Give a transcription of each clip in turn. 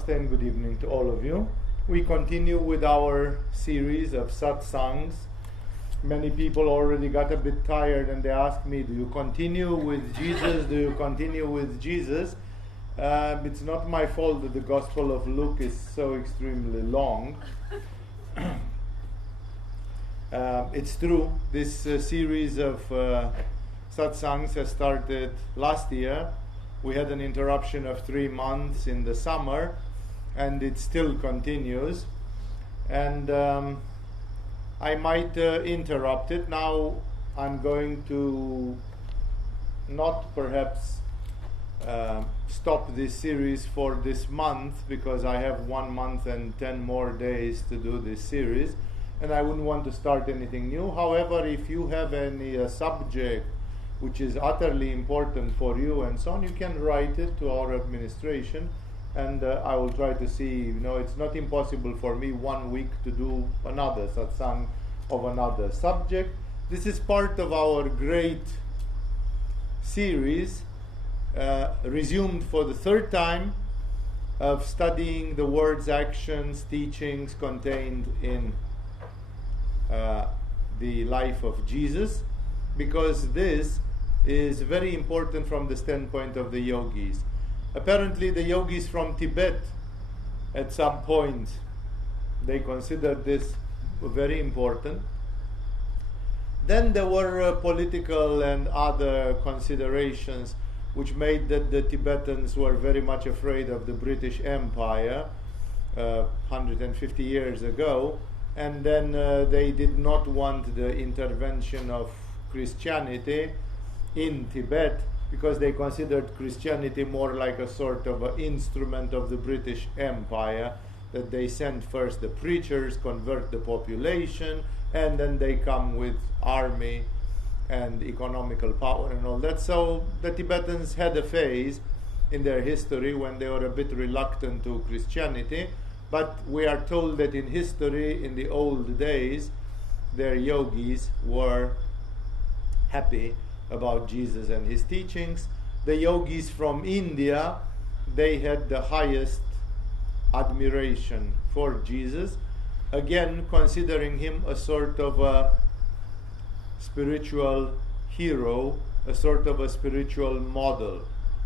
Namaste and good evening to all of you. We continue with our series of satsangs. Many people already got a bit tired and they ask me, do you continue with Jesus? Do you continue with Jesus? It's not my fault that the Gospel of Luke is so extremely long. It's true, this series of satsangs has started last year. We had an interruption of 3 months in the summer, and it still continues. And I might interrupt it. Now I'm going to not perhaps stop this series for this month, because I have 1 month and 10 more days to do this series, and I wouldn't want to start anything new. However, if you have any subject which is utterly important for you and so on, you can write it to our administration, and I will try to see, it's not impossible for me 1 week to do another satsang of another subject. This is part of our great series, resumed for the 3rd time, of studying the words, actions, teachings contained in the life of Jesus, because this is very important from the standpoint of the yogis. Apparently the yogis from Tibet, at some point, they considered this very important. Then there were political and other considerations which made that the Tibetans were very much afraid of the British Empire 150 years ago, and then they did not want the intervention of Christianity in Tibet, because they considered Christianity more like a sort of an instrument of the British Empire, that they send first the preachers, convert the population, and then they come with army and economical power and all that. So the Tibetans had a phase in their history when they were a bit reluctant to Christianity, but we are told that in history, in the old days, their yogis were happy about Jesus and his teachings. The yogis from India, they had the highest admiration for Jesus, again considering him a sort of a spiritual hero, a sort of a spiritual model.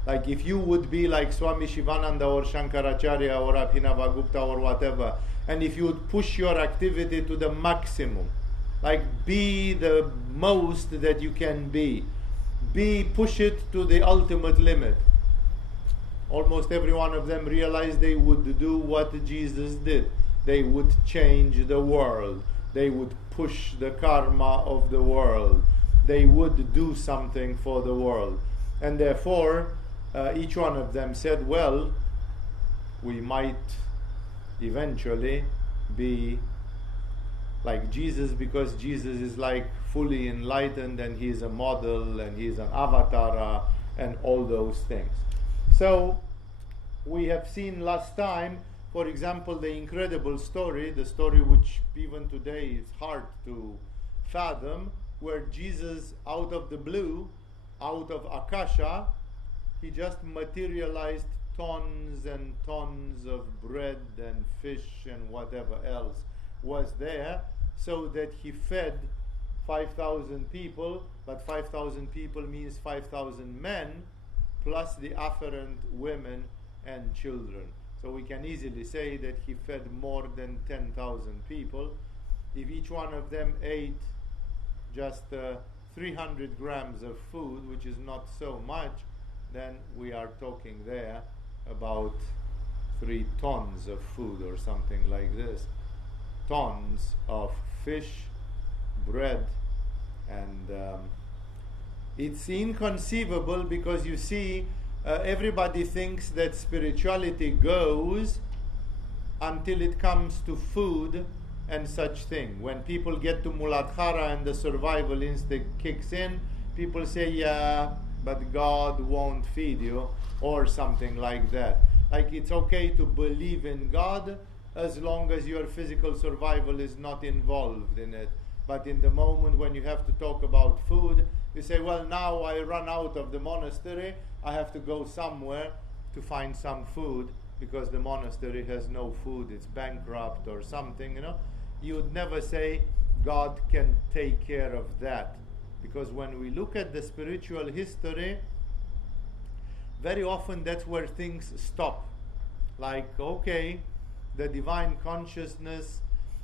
Like if you would be like Swami Shivananda or Shankaracharya or Abhinavagupta or whatever, and if you would push your activity to the maximum, like be the most that you can be, push it to the ultimate limit. Almost every one of them realized they would do what Jesus did. They would change the world. They would push the karma of the world. They would do something for the world. And therefore, each one of them said, well, we might eventually be like Jesus, because Jesus is like fully enlightened and he's a model and he's an avatar and all those things. So we have seen last time, for example, the incredible story, the story which even today is hard to fathom, where Jesus out of the blue, out of Akasha, he just materialized tons and tons of bread and fish and whatever else was there, so that he fed 5,000 people, but 5,000 people means 5,000 men, plus the afferent women and children. So we can easily say that he fed more than 10,000 people. If each one of them ate just 300 grams of food, which is not so much, then we are talking there about 3 tons of food or something like this. Tons of fish, bread, and it's inconceivable, because you see, everybody thinks that spirituality goes until it comes to food and such thing. When people get to Muladhara and the survival instinct kicks in, people say, yeah, but God won't feed you, or something like that. Like it's okay to believe in God as long as your physical survival is not involved in it. But in the moment when you have to talk about food, you say, well, now I run out of the monastery, I have to go somewhere to find some food, because the monastery has no food, it's bankrupt or something, you would never say God can take care of that. Because when we look at the spiritual history, very often that's where things stop. Like, okay, the divine consciousness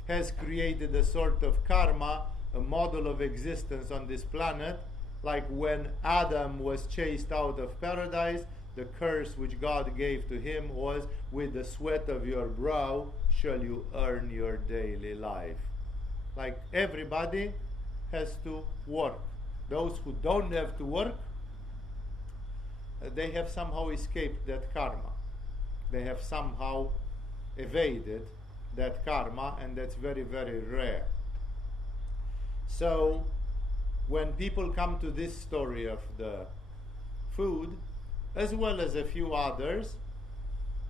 has created a sort of karma, a model of existence on this planet. Like when Adam was chased out of paradise, the curse which God gave to him was, with the sweat of your brow shall you earn your daily life. Like everybody has to work. Those who don't have to work, they have somehow escaped that karma. They have somehow evaded that karma, and that's very, very rare. So when people come to this story of the food, as well as a few others,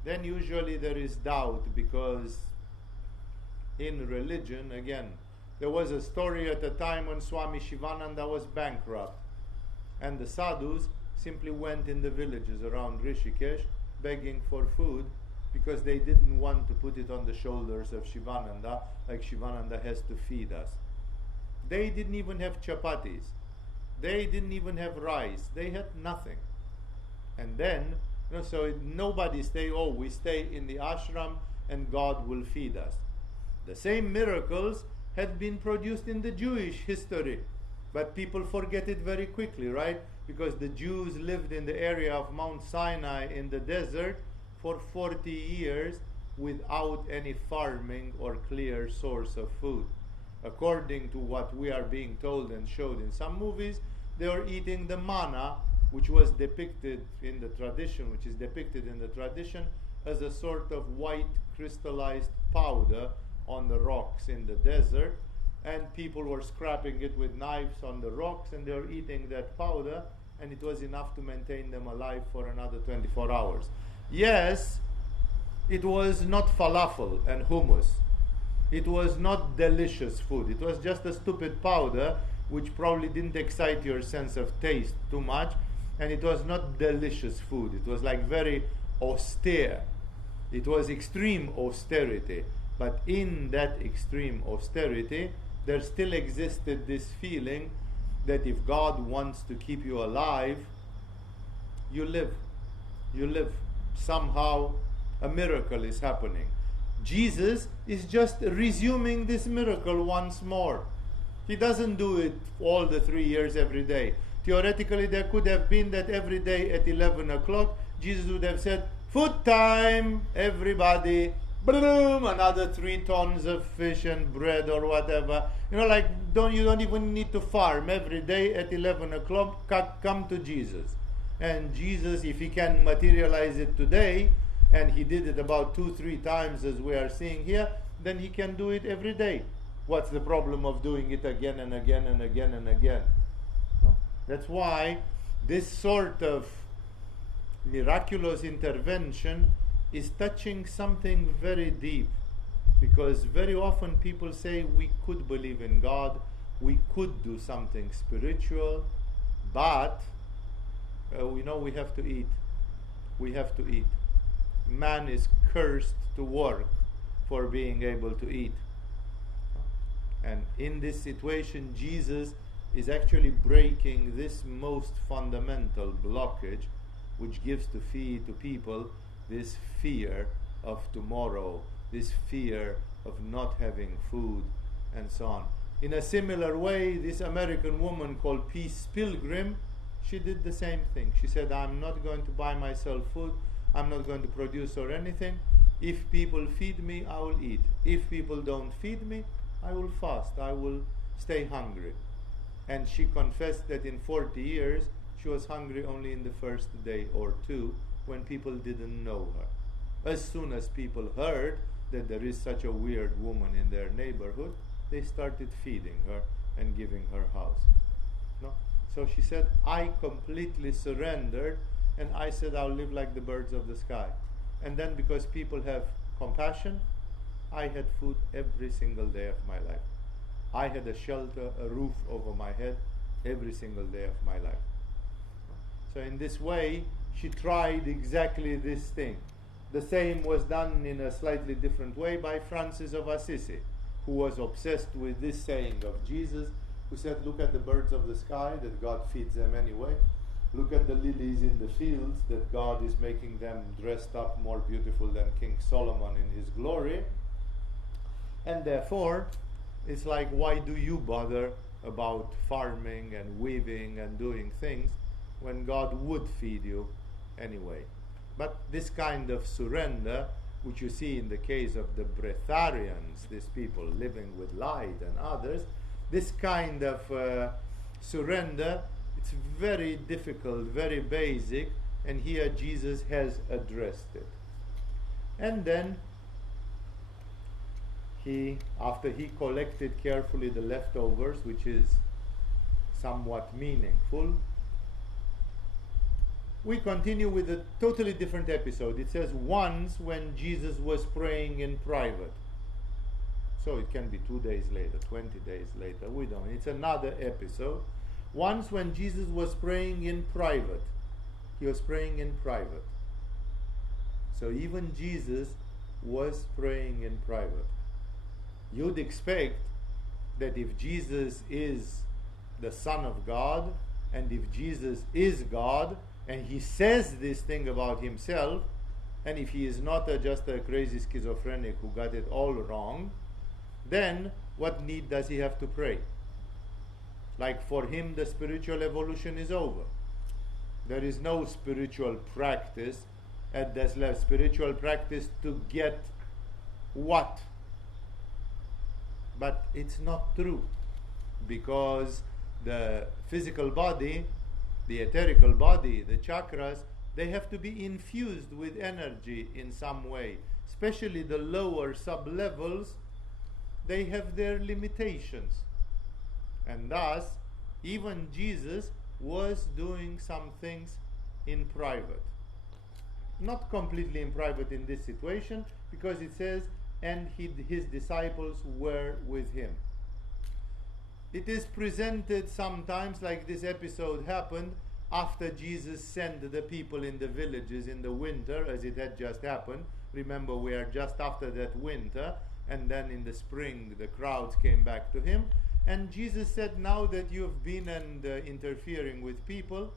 then usually there is doubt, because in religion, again, there was a story at a time when Swami Shivananda was bankrupt, and the sadhus simply went in the villages around Rishikesh begging for food, because they didn't want to put it on the shoulders of Shivananda, like Shivananda has to feed us. They didn't even have chapatis. They didn't even have rice. They had nothing. And then, so nobody we stay in the ashram and God will feed us. The same miracles had been produced in the Jewish history, but people forget it very quickly, right? Because the Jews lived in the area of Mount Sinai in the desert for 40 years without any farming or clear source of food. According to what we are being told and showed in some movies, they were eating the manna, which was depicted in the tradition, as a sort of white crystallized powder on the rocks in the desert, and people were scraping it with knives on the rocks, and they were eating that powder, and it was enough to maintain them alive for another 24 hours. Yes, it was not falafel and hummus. It was not delicious food. It was just a stupid powder which probably didn't excite your sense of taste too much, and it was not delicious food. It was like very austere. It was extreme austerity. But in that extreme austerity, there still existed this feeling that if God wants to keep you alive, you live. You live. Somehow a miracle is happening. Jesus is just resuming this miracle once more. He doesn't do it all the 3 years every day. Theoretically, there could have been that every day at 11 o'clock, Jesus would have said, food time, everybody, boom, another 3 tons of fish and bread or whatever. You don't even need to farm. Every day at 11 o'clock, come to Jesus. And Jesus, if he can materialize it today, and he did it about 2-3 times as we are seeing here, then he can do it every day. What's the problem of doing it again and again and again and again? No? That's why this sort of miraculous intervention is touching something very deep, because very often people say we could believe in God, we could do something spiritual, but we have to eat. We have to eat. Man is cursed to work for being able to eat. And in this situation, Jesus is actually breaking this most fundamental blockage, which gives to people this fear of tomorrow, this fear of not having food, and so on. In a similar way, this American woman called Peace Pilgrim, she did the same thing. She said, I'm not going to buy myself food, I'm not going to produce or anything. If people feed me, I will eat. If people don't feed me, I will fast, I will stay hungry. And she confessed that in 40 years, she was hungry only in the first day or 2, when people didn't know her. As soon as people heard that there is such a weird woman in their neighborhood, they started feeding her and giving her house. No? So she said, I completely surrendered, and I said I'll live like the birds of the sky. And then because people have compassion, I had food every single day of my life. I had a shelter, a roof over my head every single day of my life. So in this way, she tried exactly this thing. The same was done in a slightly different way by Francis of Assisi, who was obsessed with this saying of Jesus, who said, look at the birds of the sky, that God feeds them anyway. Look at the lilies in the fields, that God is making them dressed up more beautiful than King Solomon in his glory. And therefore, it's like, why do you bother about farming and weaving and doing things when God would feed you anyway? But this kind of surrender, which you see in the case of the breatharians, these people living with light and others, this kind of surrender, it's very difficult, very basic, and here Jesus has addressed it. And then after he collected carefully the leftovers, which is somewhat meaningful, we continue with a totally different episode. It says, once when Jesus was praying in private. So it can be 2 days later, 20 days later, we don't. It's another episode. Once when Jesus was praying in private. He was praying in private. So even Jesus was praying in private. You'd expect that if Jesus is the Son of God, and if Jesus is God, and he says this thing about himself, and if he is not just a crazy schizophrenic who got it all wrong, then what need does he have to pray? Like, for him the spiritual evolution is over. There is no spiritual practice at this level. Spiritual practice to get what? But it's not true, because the physical body, the etherical body, the chakras, they have to be infused with energy in some way. Especially the lower sub-levels, they have their limitations. And thus, even Jesus was doing some things in private. Not completely in private in this situation, because it says, and his disciples were with him. It is presented sometimes like this episode happened after Jesus sent the people in the villages in the winter, as it had just happened. Remember, we are just after that winter, and then in the spring the crowds came back to him. And Jesus said, now that you have been and interfering with people,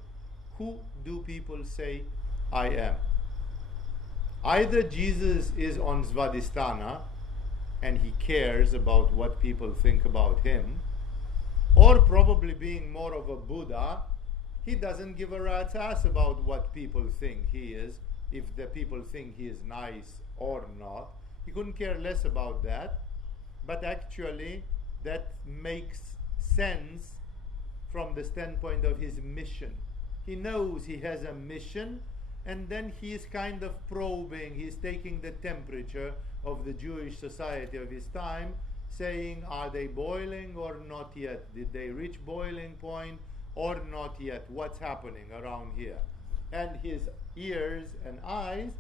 who do people say I am? Either Jesus is on Svadhisthana and he cares about what people think about him, or probably being more of a Buddha, he doesn't give a rat's ass about what people think he is, if the people think he is nice or not. He couldn't care less about that. But actually that makes sense from the standpoint of his mission. He knows he has a mission, and then he is kind of probing, he's taking the temperature of the Jewish society of his time, saying, are they boiling or not yet? Did they reach boiling point or not yet? What's happening around here? And his ears and eyes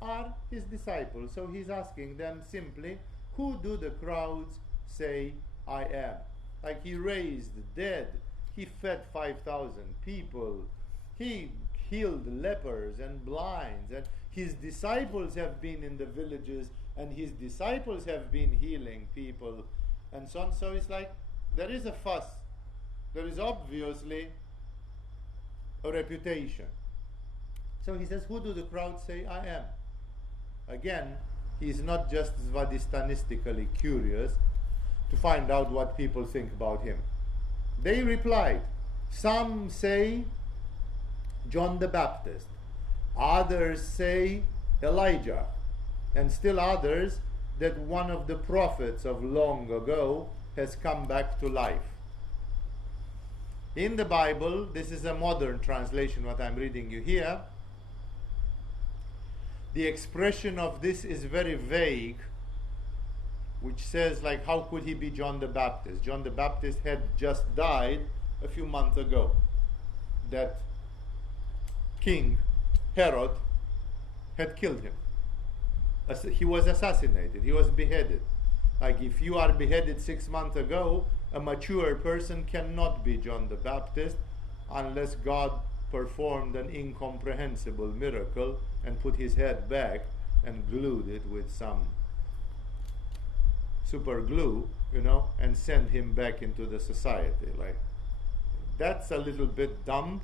are his disciples. So he's asking them simply, who do the crowds say I am? Like, he raised the dead, he fed 5,000 people, he healed lepers and blinds, and his disciples have been in the villages, and his disciples have been healing people, and so on. So it's like, there is a fuss. There is obviously a reputation. So he says, who do the crowd say I am? Again, he's not just svadhishthanistically curious to find out what people think about him. They replied, some say John the Baptist, others say Elijah, and still others that one of the prophets of long ago has come back to life. In the Bible, this is a modern translation, what I'm reading you here, the expression of this is very vague, which says, like, how could he be John the Baptist? John the Baptist had just died a few months ago. That King Herod had killed him. He was assassinated. He was beheaded. Like, if you are beheaded 6 months ago, a mature person cannot be John the Baptist unless God performed an incomprehensible miracle and put his head back and glued it with some super glue, and sent him back into the society. Like, that's a little bit dumb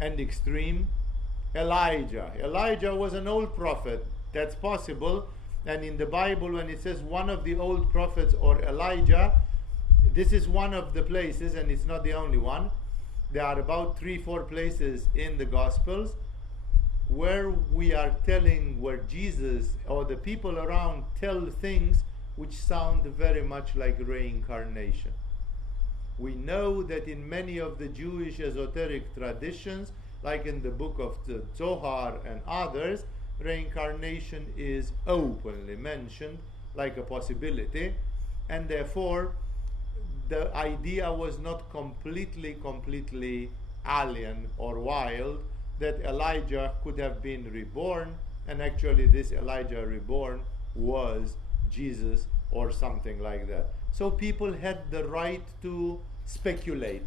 and extreme. Elijah was an old prophet. That's possible. And in the Bible, when it says one of the old prophets or Elijah, this is one of the places, and it's not the only one. There are about 3-4 places in the Gospels where where Jesus or the people around tell things which sound very much like reincarnation. We know that in many of the Jewish esoteric traditions, like in the book of the Zohar and others, reincarnation is openly mentioned like a possibility, and therefore the idea was not completely alien or wild, that Elijah could have been reborn, and actually this Elijah reborn was Jesus or something like that. So people had the right to speculate.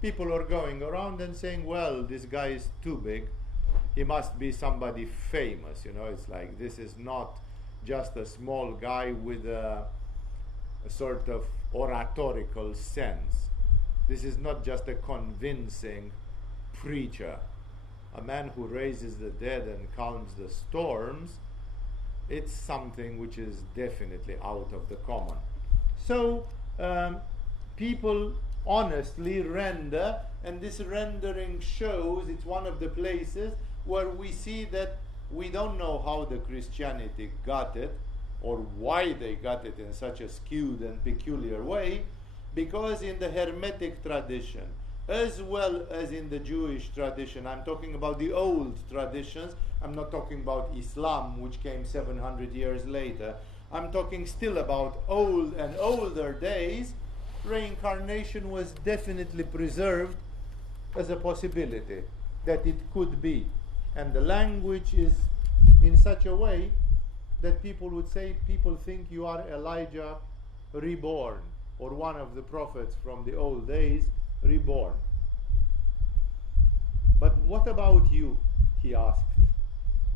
People are going around and saying, well, this guy is too big, he must be somebody famous. It's like, this is not just a small guy with a sort of oratorical sense. This is not just a convincing preacher, a man who raises the dead and calms the storms. It's something which is definitely out of the common. So people honestly render, and this rendering shows, it's one of the places where we see that we don't know how the Christianity got it or why they got it in such a skewed and peculiar way, because in the Hermetic tradition, as well as in the Jewish tradition, I'm talking about the old traditions, I'm not talking about Islam, which came 700 years later, I'm talking still about old and older days, reincarnation was definitely preserved as a possibility, that it could be. And the language is in such a way that people would say, people think you are Elijah reborn, or one of the prophets from the old days reborn. But what about you? He asked.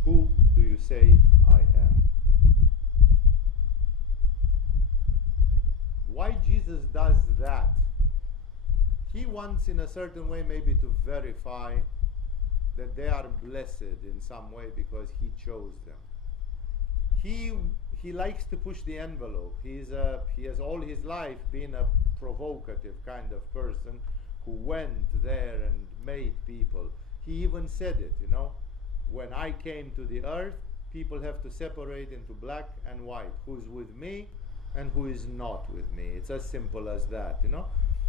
Who do you say I am? Why Jesus does that? He wants in a certain way maybe to verify that they are blessed in some way because he chose them. He likes to push the envelope. He has all his life been a provocative kind of person who went there and made people. He even said it, when I came to the earth, people have to separate into black and white, who's with me and who is not with me. It's as simple as that,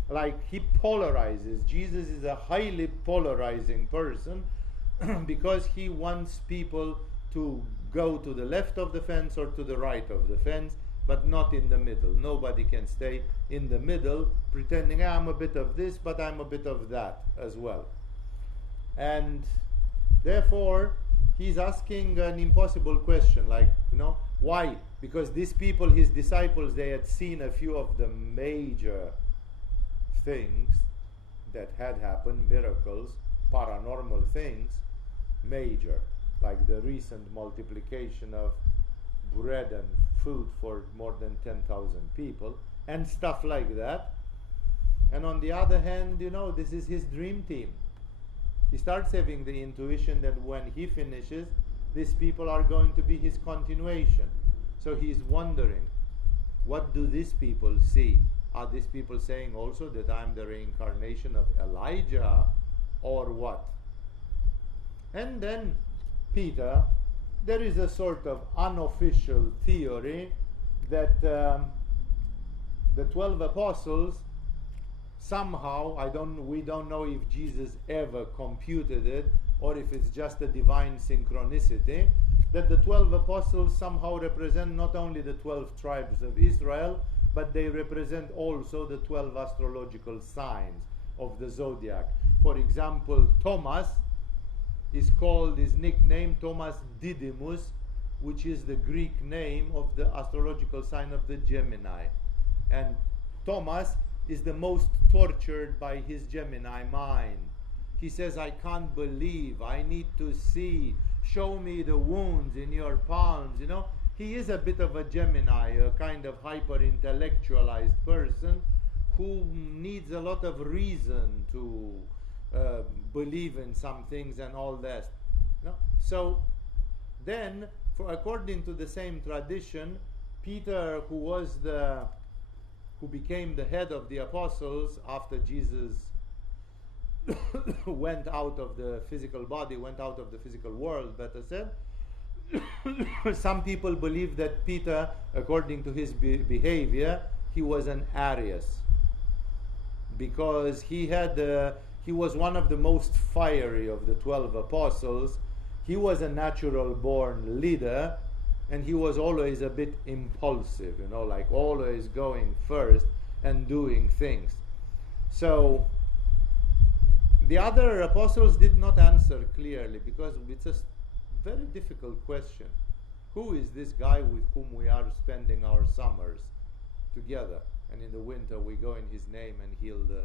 Like, he polarizes. Jesus is a highly polarizing person because he wants people to go to the left of the fence or to the right of the fence, but not in the middle. Nobody can stay in the middle pretending I'm a bit of this, but I'm a bit of that as well. And therefore, he's asking an impossible question, like, why? Because these people, his disciples, they had seen a few of the major things that had happened, miracles, paranormal things, major, like the recent multiplication of bread and food for more than 10,000 people, and stuff like that. And on the other hand, this is his dream team. He starts having the intuition that when he finishes, these people are going to be his continuation. So he's wondering, what do these people see? Are these people saying also that I'm the reincarnation of Elijah, or what? And then Peter, there is a sort of unofficial theory that the 12 apostles somehow, we don't know if Jesus ever computed it or if it's just a divine synchronicity, that the 12 apostles somehow represent not only the 12 tribes of Israel, but they represent also the 12 astrological signs of the zodiac. For example, Thomas is called, his nickname, Thomas Didymus, which is the Greek name of the astrological sign of the Gemini. And Thomas is the most tortured by his Gemini mind. He says, I can't believe, I need to see, show me the wounds in your palms, you know. He is a bit of a Gemini, a kind of hyper-intellectualized person who needs a lot of reason to believe in some things and all that. You know? So then, according to the same tradition, Peter, who became the head of the apostles after Jesus went out of the physical body, went out of the physical world, better said. Some people believe that Peter, according to his behavior, he was an Arius, because he was one of the most fiery of the 12 apostles. He was a natural born leader, and he was always a bit impulsive, you know, like always going first and doing things. So the other apostles did not answer clearly, because it's a very difficult question. Who is this guy with whom we are spending our summers together, and in the winter we go in his name and heal the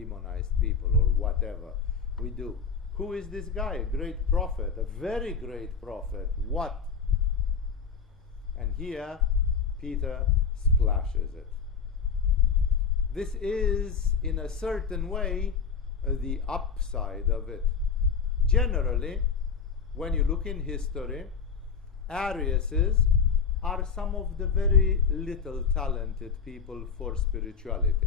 demonized people or whatever we do? Who is this guy? A great prophet, a very great prophet. What? And here Peter splashes it. This is, in a certain way, the upside of it. Generally, when you look in history, Ariuses are some of the very little talented people for spirituality.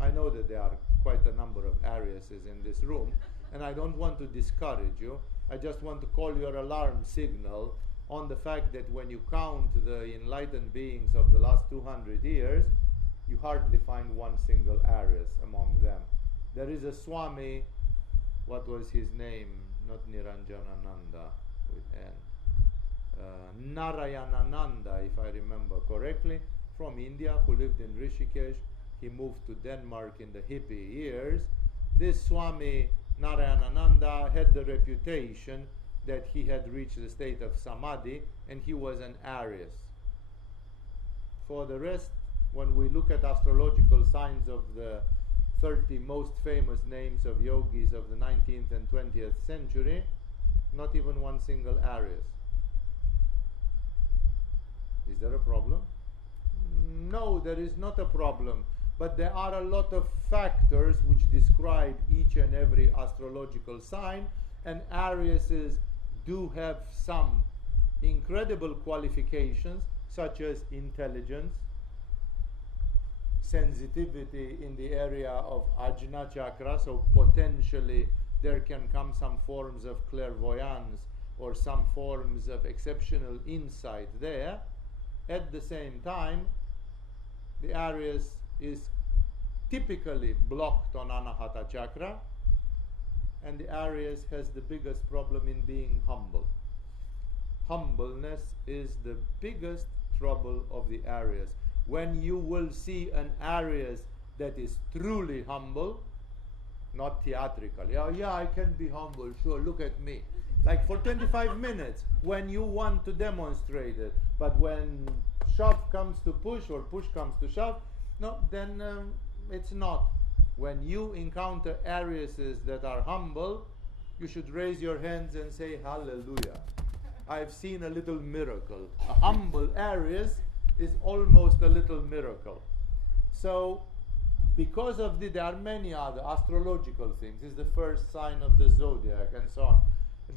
I know that there are quite a number of Ariuses in this room, and I don't want to discourage you. I just want to call your alarm signal on the fact that when you count the enlightened beings of the last 200 years, you hardly find one single Arius among them. There is a Swami, what was his name? Not Niranjanananda with N. Narayanananda, if I remember correctly, from India, who lived in Rishikesh. He moved to Denmark in the hippie years. This Swami Narayanananda had the reputation that he had reached the state of Samadhi, and he was an Arius. For the rest, when we look at astrological signs of the 30 most famous names of yogis of the 19th and 20th century, not even one single Arius. Is there a problem? No, there is not a problem. But there are a lot of factors which describe each and every astrological sign, and Ariuses do have some incredible qualifications, such as intelligence, sensitivity in the area of ajna chakra, so potentially there can come some forms of clairvoyance or some forms of exceptional insight there. At the same time, the Arius is typically blocked on Anahata chakra, and the Arius has the biggest problem in being humble. Humbleness is the biggest trouble of the Arius. When you will see an Arius that is truly humble, not theatrically, oh yeah, I can be humble, sure, look at me, like for 25 minutes when you want to demonstrate it, but when shove comes to push or push comes to shove, no, then it's not. When you encounter Ariuses that are humble, you should raise your hands and say hallelujah, I've seen a little miracle. A humble Arius is almost a little miracle. So because of there are many other astrological things. It's the first sign of the zodiac and so on.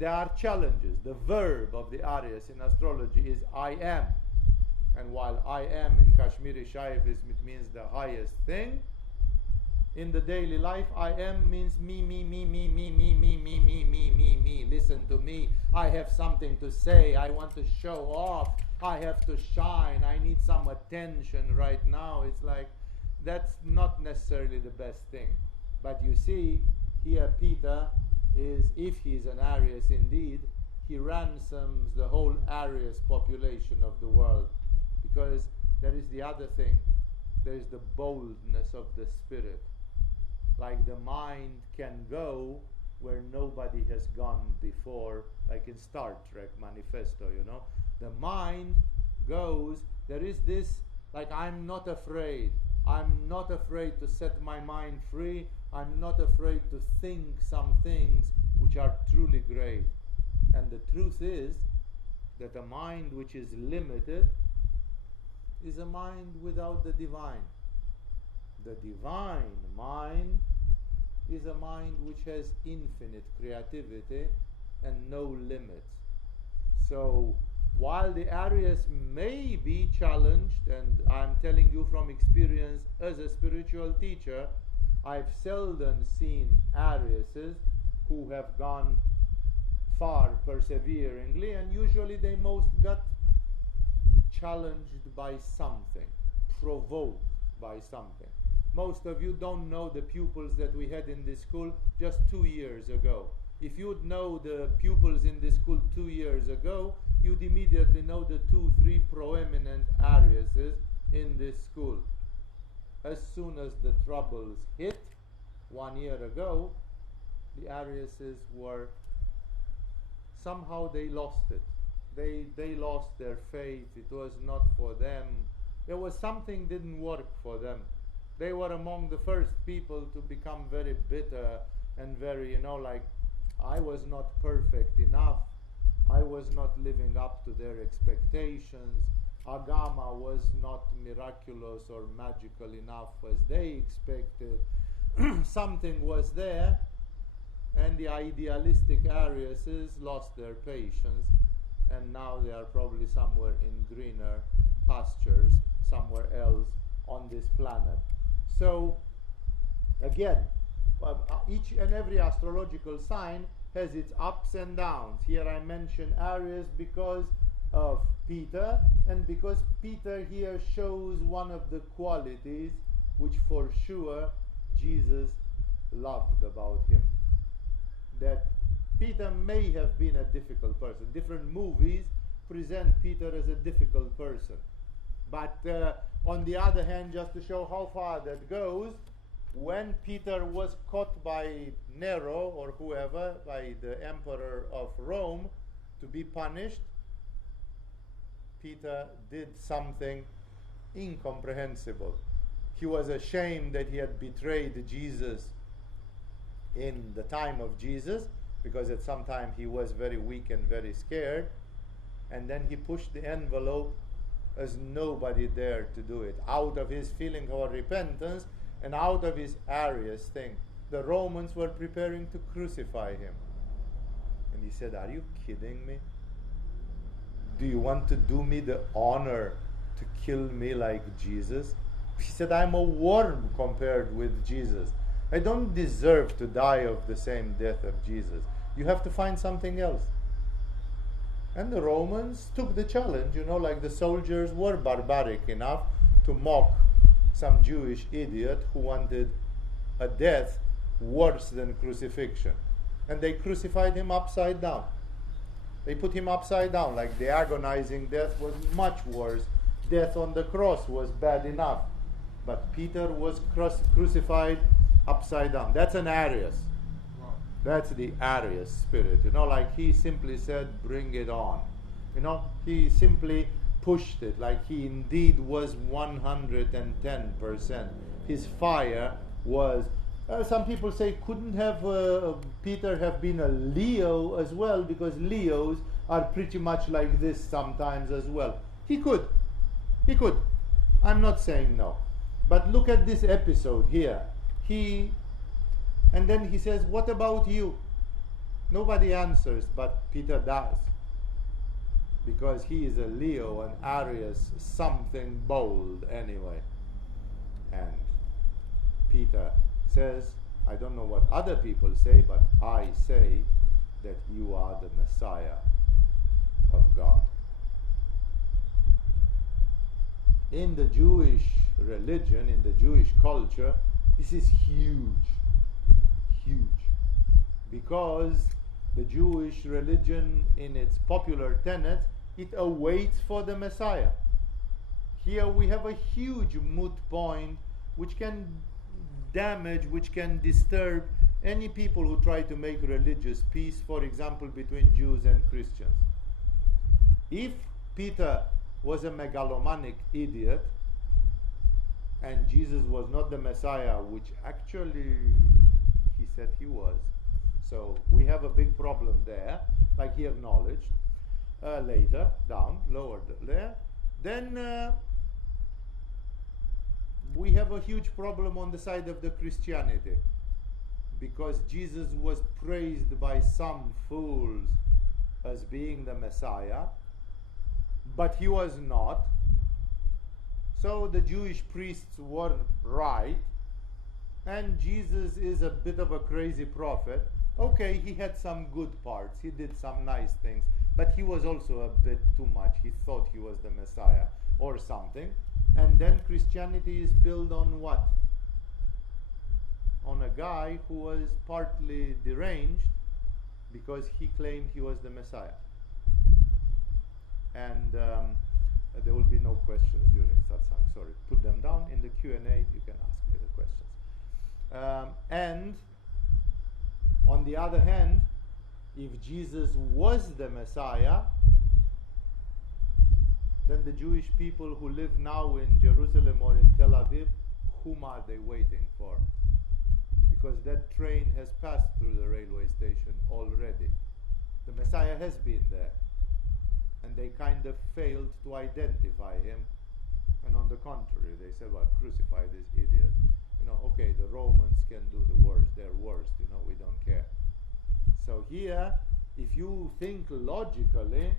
There are challenges. The verb of the Arius in astrology is I am. And while I am in Kashmiri Shaivism, it means the highest thing. In the daily life, I am means me, me, me, me, me, me, me, me, me, me, me, me. Listen to me. I have something to say. I want to show off. I have to shine. I need some attention right now. It's like, that's not necessarily the best thing. But you see, here Peter is, if he's an Arius indeed, he ransoms the whole Arius population of the world. Because there is the other thing. There is the boldness of the spirit. Like the mind can go where nobody has gone before, like in Star Trek Manifesto, you know. The mind goes, there is this, like, I'm not afraid. I'm not afraid to set my mind free I'm not afraid to think some things which are truly great. And the truth is that a mind which is limited is a mind without the divine. The divine mind is a mind which has infinite creativity and no limits. So while the Aryas may be challenged, and I'm telling you from experience as a spiritual teacher, I've seldom seen Aryases who have gone far perseveringly, and usually they most got challenged by something, provoked by something. Most of you don't know the pupils that we had in this school just 2 years ago. If you'd know the pupils in this school 2 years ago, you'd immediately know the 2-3 proeminent Aryases in this school. As soon as the troubles hit 1 year ago, the Aryases were, somehow they lost it. They lost their faith. It was not for them. There was something didn't work for them. They were among the first people to become very bitter and very, like, I was not perfect enough. I was not living up to their expectations. Agama was not miraculous or magical enough as they expected. Something was there, and the idealistic Aryases lost their patience, and now they are probably somewhere in greener pastures, somewhere else on this planet. So, again, each and every astrological sign has its ups and downs. Here I mention Aries because of Peter, and because Peter here shows one of the qualities which for sure Jesus loved about him. That Peter may have been a difficult person. Different movies present Peter as a difficult person. But on the other hand, just to show how far that goes, when Peter was caught by Nero or whoever, by the emperor of Rome, to be punished, Peter did something incomprehensible. He was ashamed that he had betrayed Jesus in the time of Jesus, because at some time he was very weak and very scared, and then he pushed the envelope as nobody dared to do it, out of his feeling of repentance and out of his Arius thing. The Romans were preparing to crucify him, and he said, "Are you kidding me? Do you want to do me the honor to kill me like Jesus?" He said, "I'm a worm compared with Jesus. I don't deserve to die of the same death of Jesus. You have to find something else." And the Romans took the challenge, like the soldiers were barbaric enough to mock some Jewish idiot who wanted a death worse than crucifixion. And they crucified him upside down. They put him upside down, like the agonizing death was much worse. Death on the cross was bad enough. But Peter was crucified upside down. That's an Arius. That's the Arius spirit. Like he simply said, "Bring it on." He simply pushed it, like he indeed was 110%. His fire was, some people say, couldn't have Peter have been a Leo as well, because Leos are pretty much like this sometimes as well. He could. I'm not saying no. But look at this episode here. And then he says, "What about you?" Nobody answers, but Peter does. Because he is a Leo, and Arius, something bold anyway. And Peter says, "I don't know what other people say, but I say that you are the Messiah of God." In the Jewish religion, in the Jewish culture, this is huge. Because the Jewish religion, in its popular tenets, it awaits for the Messiah. Here we have a huge moot point which can damage, which can disturb any people who try to make religious peace, for example, between Jews and Christians. If Peter was a megalomaniac idiot and Jesus was not the Messiah, which actually he was. So we have a big problem there, like he acknowledged later, lower there. Then we have a huge problem on the side of the Christianity, because Jesus was praised by some fools as being the Messiah, but he was not. So the Jewish priests were right, and Jesus is a bit of a crazy prophet. Okay, he had some good parts, he did some nice things, but he was also a bit too much. He thought he was the Messiah or something. And then Christianity is built on what? On a guy who was partly deranged because he claimed he was the Messiah. And there will be no questions during satsang. Sorry, put them down in the Q&A. You can ask me the questions. And on the other hand, if Jesus was the Messiah, then the Jewish people who live now in Jerusalem or in Tel Aviv, whom are they waiting for? Because that train has passed through the railway station already. The Messiah has been there. And they kind of failed to identify him. And on the contrary, they said, well, crucify this idiot. Okay, the Romans can do the worst. They're worst, we don't care. So here, if you think logically,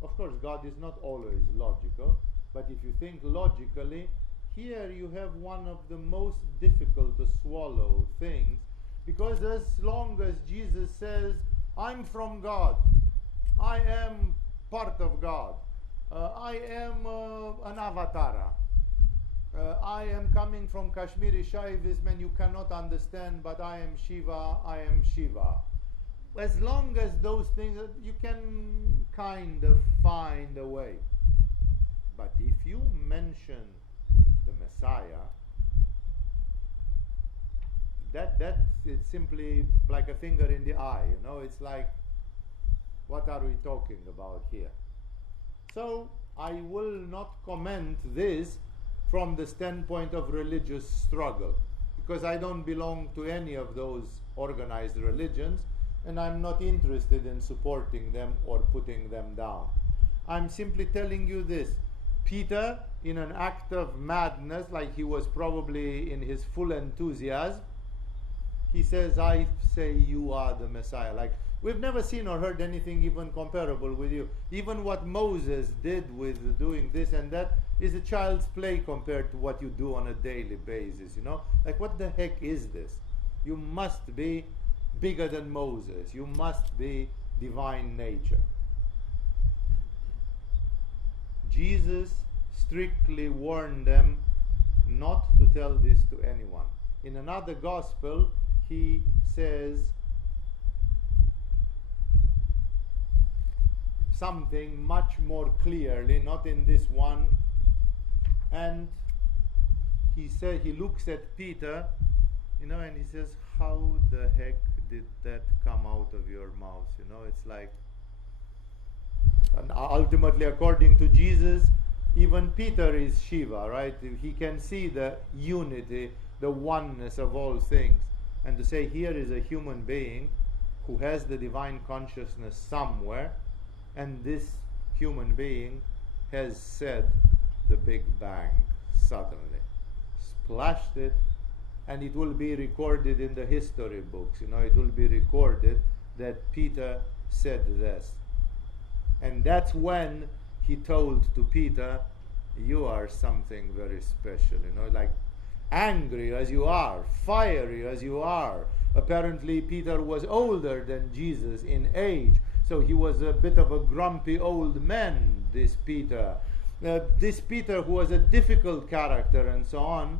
of course, God is not always logical, but if you think logically, here you have one of the most difficult to swallow things, because as long as Jesus says, I'm from God, I am part of God, I am an avatara, I am coming from Kashmiri Shaivism and you cannot understand, but I am Shiva, I am Shiva. As long as those things, you can kind of find a way. But if you mention the Messiah, it's simply like a finger in the eye, it's like, what are we talking about here? So I will not comment this from the standpoint of religious struggle, because I don't belong to any of those organized religions, and I'm not interested in supporting them or putting them down. I'm simply telling you this. Peter, in an act of madness, like he was probably in his full enthusiasm, he says, I say you are the Messiah. Like, we've never seen or heard anything even comparable with you. Even what Moses did with doing this and that is a child's play compared to what you do on a daily basis, Like, what the heck is this? You must be bigger than Moses. You must be divine nature. Jesus strictly warned them not to tell this to anyone. In another gospel, he says something much more clearly, not in this one. And he looks at Peter, and he says, how the heck did that come out of your mouth? It's like, and ultimately, according to Jesus, even Peter is Shiva, right? He can see the unity, the oneness of all things. And to say here is a human being who has the divine consciousness somewhere, and this human being has said the Big Bang suddenly, splashed it, and it will be recorded in the history books. It will be recorded that Peter said this. And that's when he told to Peter, you are something very special, like angry as you are, fiery as you are. Apparently Peter was older than Jesus in age, so he was a bit of a grumpy old man, this Peter. This Peter, who was a difficult character and so on,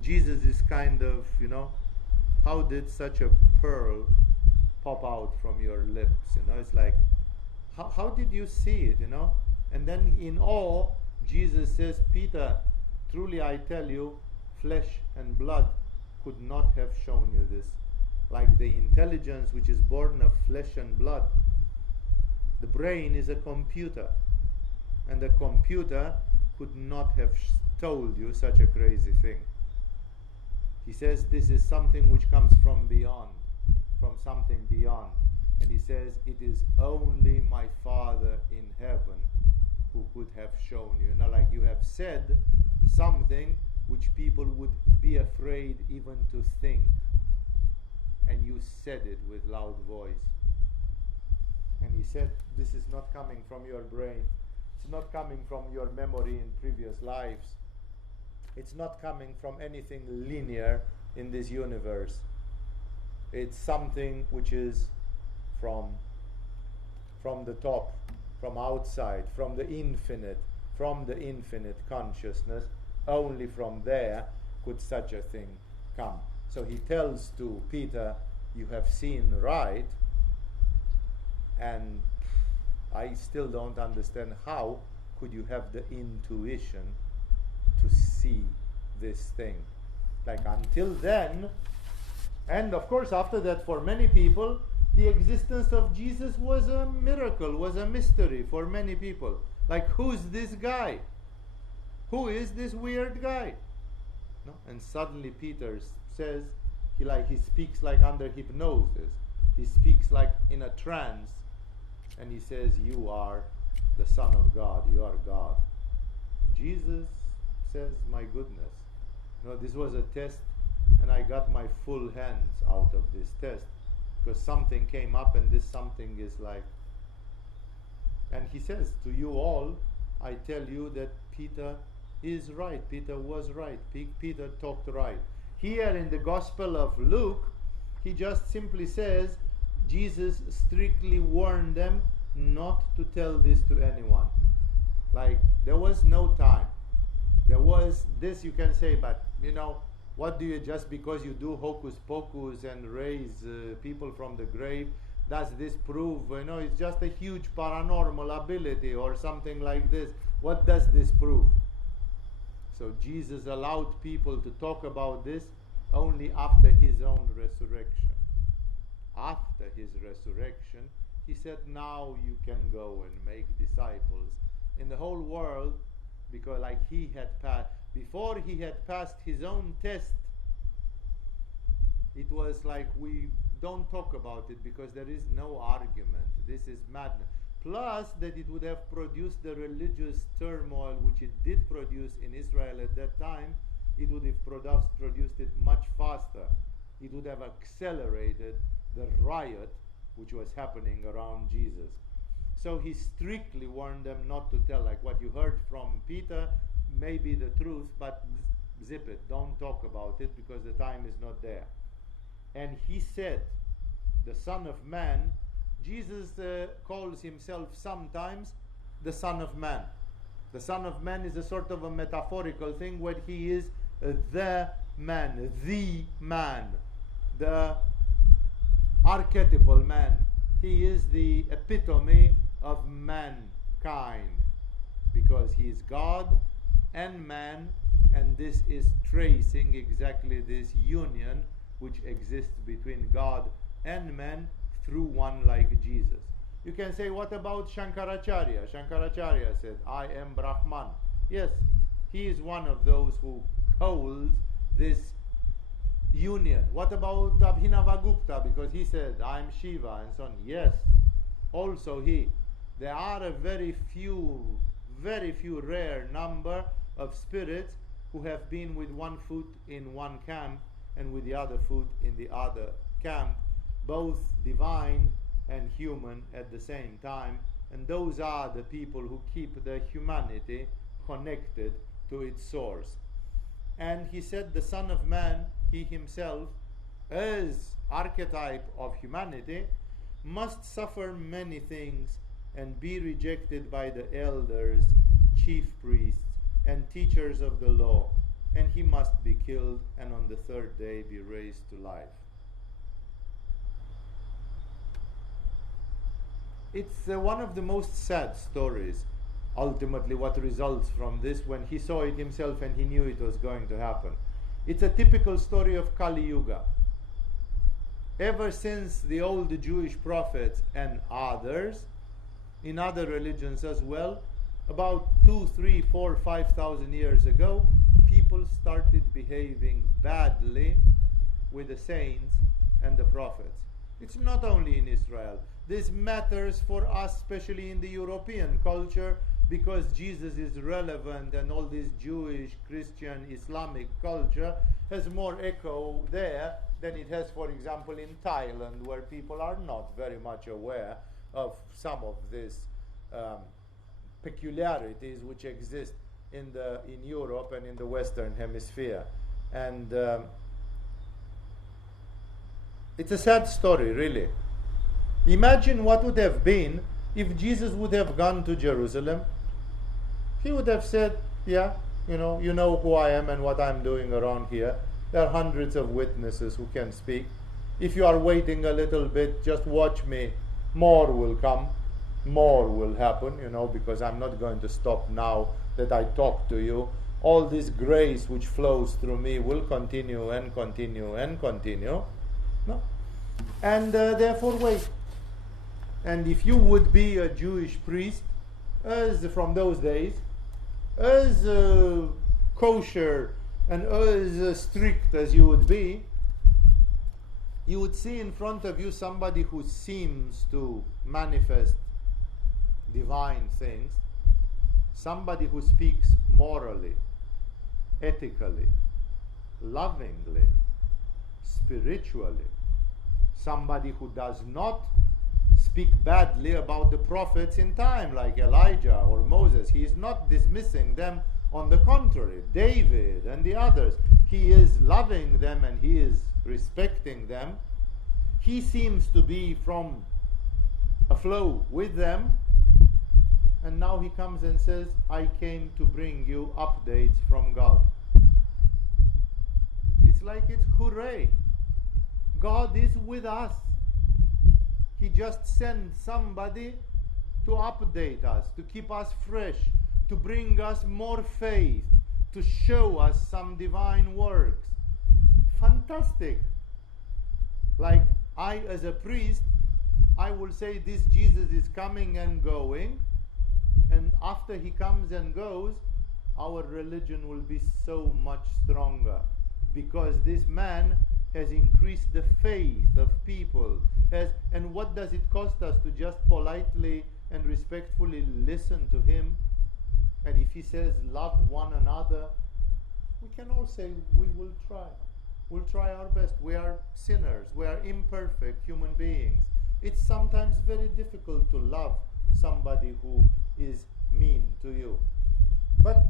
Jesus is kind of, how did such a pearl pop out from your lips? It's like, how did you see it, And then in awe, Jesus says, Peter, truly I tell you, flesh and blood could not have shown you this. Like the intelligence which is born of flesh and blood. The brain is a computer, and the computer could not have told you such a crazy thing. He says this is something which comes from beyond. beyond. And he says, it is only my Father in heaven who could have shown you. Like you have said something which people would be afraid even to think. And you said it with loud voice. And he said, this is not coming from your brain. It's not coming from your memory in previous lives. It's not coming from anything linear in this universe. It's something which is from the top, from outside, from the infinite consciousness. Only from there could such a thing come. So he tells to Peter, you have seen right, and I still don't understand how could you have the intuition to see this thing. Like until then, and of course after that, for many people, the existence of Jesus was a miracle, was a mystery for many people. Like, who's this guy? Who is this weird guy? No? And suddenly Peter says, he speaks like under hypnosis. He speaks like in a trance. And he says, you are the Son of God. You are God. Jesus says, my goodness. This was a test, and I got my full hands out of this test. Because something came up, and this something is like... And he says, to you all, I tell you that Peter is right. Peter was right. Peter talked right. Here in the Gospel of Luke, he just simply says, Jesus strictly warned them not to tell this to anyone. Like, there was no time. There was this, you can say, but, what do you, just because you do hocus pocus and raise people from the grave, does this prove, it's just a huge paranormal ability or something like this. What does this prove? So Jesus allowed people to talk about this only after his own resurrection. After his resurrection, he said, now you can go and make disciples in the whole world, because he had passed, before he had passed his own test, it was like, we don't talk about it because there is no argument. This is madness. Plus that it would have produced the religious turmoil which it did produce in Israel at that time. It would have produced it much faster. It would have accelerated the riot which was happening around Jesus. So he strictly warned them not to tell, like what you heard from Peter may be the truth, but zip it, don't talk about it because the time is not there. And he said, the Son of Man, Jesus calls himself sometimes the Son of Man. The Son of Man is a sort of a metaphorical thing where he is the man, the archetypal man. He is the epitome of mankind because he is God and man, and this is tracing exactly this union which exists between God and man through one like Jesus. You can say, what about Shankaracharya? Shankaracharya said, I am Brahman. Yes, he is one of those who holds this union. What about Abhinavagupta? Because he said, I am Shiva and so on. Yes, also he. There are a very few rare number of spirits who have been with one foot in one camp and with the other foot in the other camp, both divine and human at the same time, and those are the people who keep the humanity connected to its source. And he said the Son of Man, he himself, as archetype of humanity, must suffer many things and be rejected by the elders, chief priests, and teachers of the law, and he must be killed and on the third day be raised to life. It's one of the most sad stories, ultimately, what results from this when he saw it himself and he knew it was going to happen. It's a typical story of Kali Yuga. Ever since the old Jewish prophets and others, in other religions as well, about 2, 3, 4, 5,000 years ago, people started behaving badly with the saints and the prophets. It's not only in Israel. This matters for us, especially in the European culture, because Jesus is relevant, and all this Jewish, Christian, Islamic culture has more echo there than it has, for example, in Thailand, where people are not very much aware of some of these peculiarities which exist in Europe and in the Western Hemisphere. And it's a sad story, really. Imagine what would have been if Jesus would have gone to Jerusalem. He would have said, yeah, you know who I am and what I'm doing around here. There are hundreds of witnesses who can speak. If you are waiting a little bit, just watch me. More will come. More will happen, because I'm not going to stop now that I talk to you. All this grace which flows through me will continue and continue and continue. No? And therefore wait. And if you would be a Jewish priest, as from those days, as kosher and as strict as you would be, you would see in front of you somebody who seems to manifest divine things, somebody who speaks morally, ethically, lovingly, spiritually, somebody who does not speak badly about the prophets in time, like Elijah or Moses. He is not dismissing them. On the contrary, David and the others, he is loving them and he is respecting them. He seems to be from a flow with them. And now he comes and says, I came to bring you updates from God. It's like it's hooray. God is with us. He just sent somebody to update us, to keep us fresh, to bring us more faith, to show us some divine works. Fantastic. Like I, as a priest, I will say this Jesus is coming and going, and after he comes and goes, our religion will be so much stronger, because this man has increased the faith of people. And what does it cost us to just politely and respectfully listen to him? And if he says love one another, we can all say we will try. We'll try our best. We are sinners. We are imperfect human beings. It's sometimes very difficult to love somebody who is mean to you. But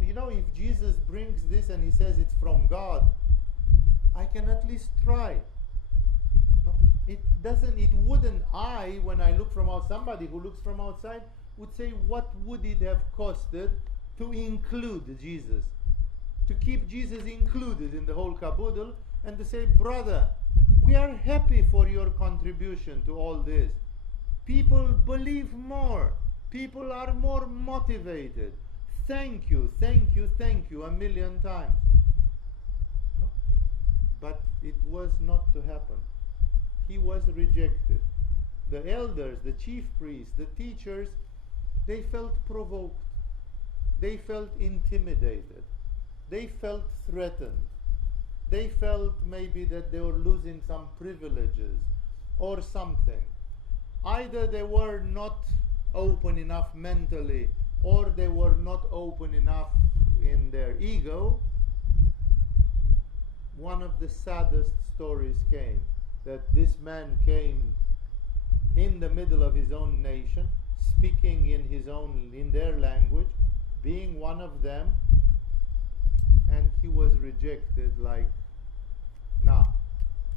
if Jesus brings this and he says it's from God, I can at least try. No? It wouldn't, when I look from outside, somebody who looks from outside would say, what would it have costed to include Jesus? To keep Jesus included in the whole caboodle, and to say, brother, we are happy for your contribution to all this. People believe more. People are more motivated. Thank you, thank you, thank you 1,000,000 times. No? But it was not to happen. He was rejected. The elders, the chief priests, the teachers, they felt provoked. They felt intimidated. They felt threatened. They felt maybe that they were losing some privileges or something. Either they were not open enough mentally, or they were not open enough in their ego. One of the saddest stories came, that this man came in the middle of his own nation, speaking in their language, being one of them, and he was rejected like, nah,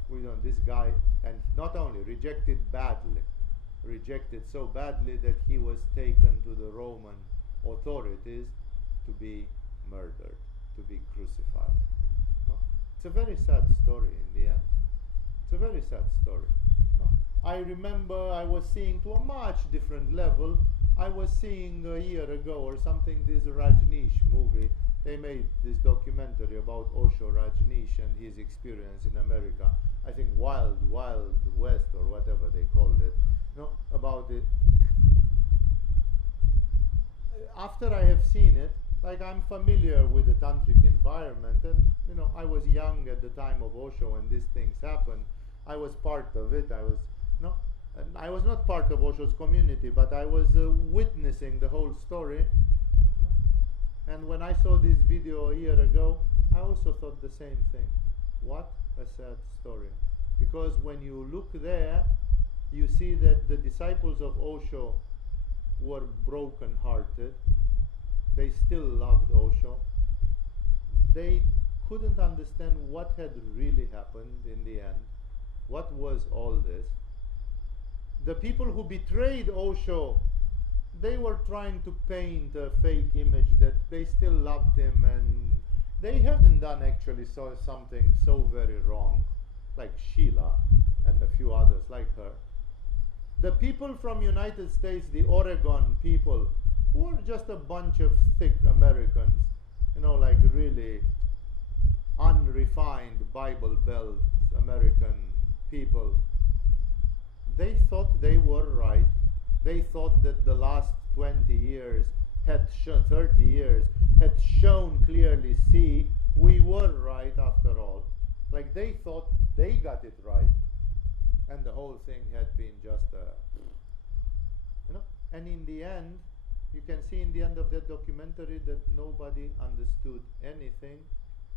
we don't, this guy, and not only rejected badly, rejected so badly that he was taken to the Roman authorities to be murdered, to be crucified. No? It's a very sad story in the end. It's a very sad story. No? I remember I was seeing, to a much different level, I was seeing a year ago or something, this Rajneesh movie. They made this documentary about Osho Rajneesh and his experience in America. I think Wild West or whatever they called it. No, about it. After I have seen it, like I'm familiar with the tantric environment, and I was young at the time of Osho when these things happened. I was part of it. I was not part of Osho's community, but I was witnessing the whole story. And when I saw this video a year ago, I also thought the same thing. What a sad story. Because when you look there, you see that the disciples of Osho were broken-hearted. They still loved Osho. They couldn't understand what had really happened in the end. What was all this? The people who betrayed Osho, they were trying to paint a fake image that they still loved him, and they hadn't done actually something so very wrong, like Sheila and a few others like her. The people from United States, the Oregon people, who were just a bunch of thick Americans, like really unrefined Bible Belt American people, they thought they were right. They thought that the last 20 years, 30 years, had shown clearly, see, we were right after all. Like they thought they got it right, and the whole thing had been just and in the end, you can see in the end of that documentary that nobody understood anything,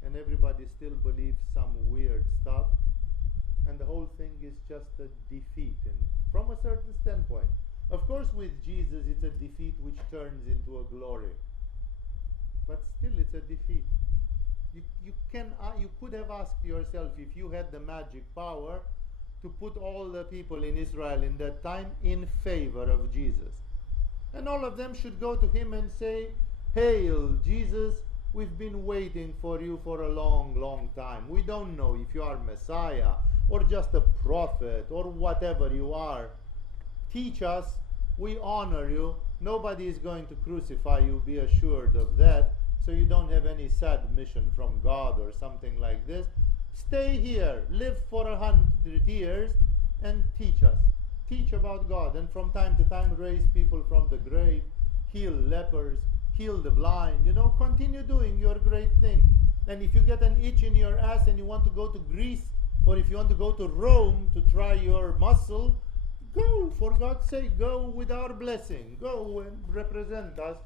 and everybody still believes some weird stuff, and the whole thing is just a defeat, and from a certain standpoint. Of course, with Jesus, it's a defeat which turns into a glory, but still it's a defeat. You could have asked yourself, if you had the magic power, to put all the people in Israel in that time in favor of Jesus. And all of them should go to him and say, "Hail, Jesus, we've been waiting for you for a long, long time. We don't know if you are Messiah or just a prophet or whatever you are. Teach us, we honor you. Nobody is going to crucify you, be assured of that. So you don't have any sad mission from God or something like this. Stay here, live for 100 years and teach us. Teach about God, and from time to time raise people from the grave, heal lepers, heal the blind, continue doing your great thing. And if you get an itch in your ass and you want to go to Greece, or if you want to go to Rome to try your muscle, go, for God's sake, go with our blessing. Go and represent us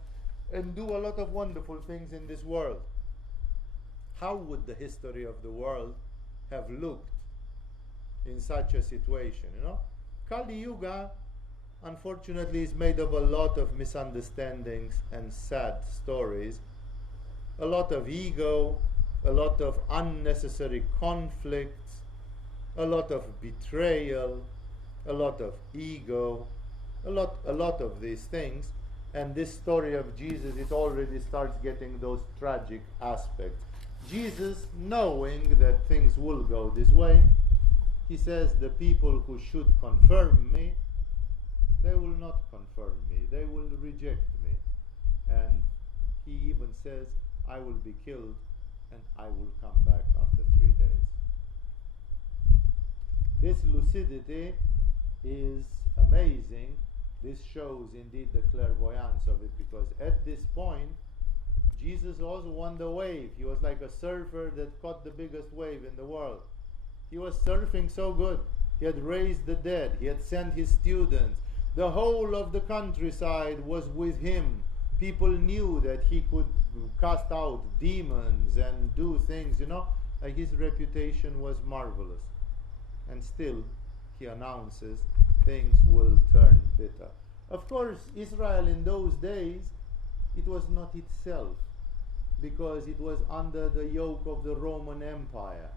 and do a lot of wonderful things in this world." How would the history of the world have looked in such a situation, Kali Yuga, unfortunately, is made of a lot of misunderstandings and sad stories, a lot of ego, a lot of unnecessary conflicts, a lot of betrayal, a lot of ego, a lot of these things. And this story of Jesus, it already starts getting those tragic aspects. Jesus, knowing that things will go this way, he says, the people who should confirm me, they will not confirm me, they will reject me. And he even says, I will be killed and I will come back after 3 days. This lucidity is amazing. This shows indeed the clairvoyance of it, because at this point, Jesus also won the wave. He was like a surfer that caught the biggest wave in the world. He was surfing so good. He had raised the dead. He had sent his students. The whole of the countryside was with him. People knew that he could cast out demons and do things, Like his reputation was marvelous. And still, he announces things will turn bitter. Of course, Israel in those days, it was not itself, because it was under the yoke of the Roman Empire.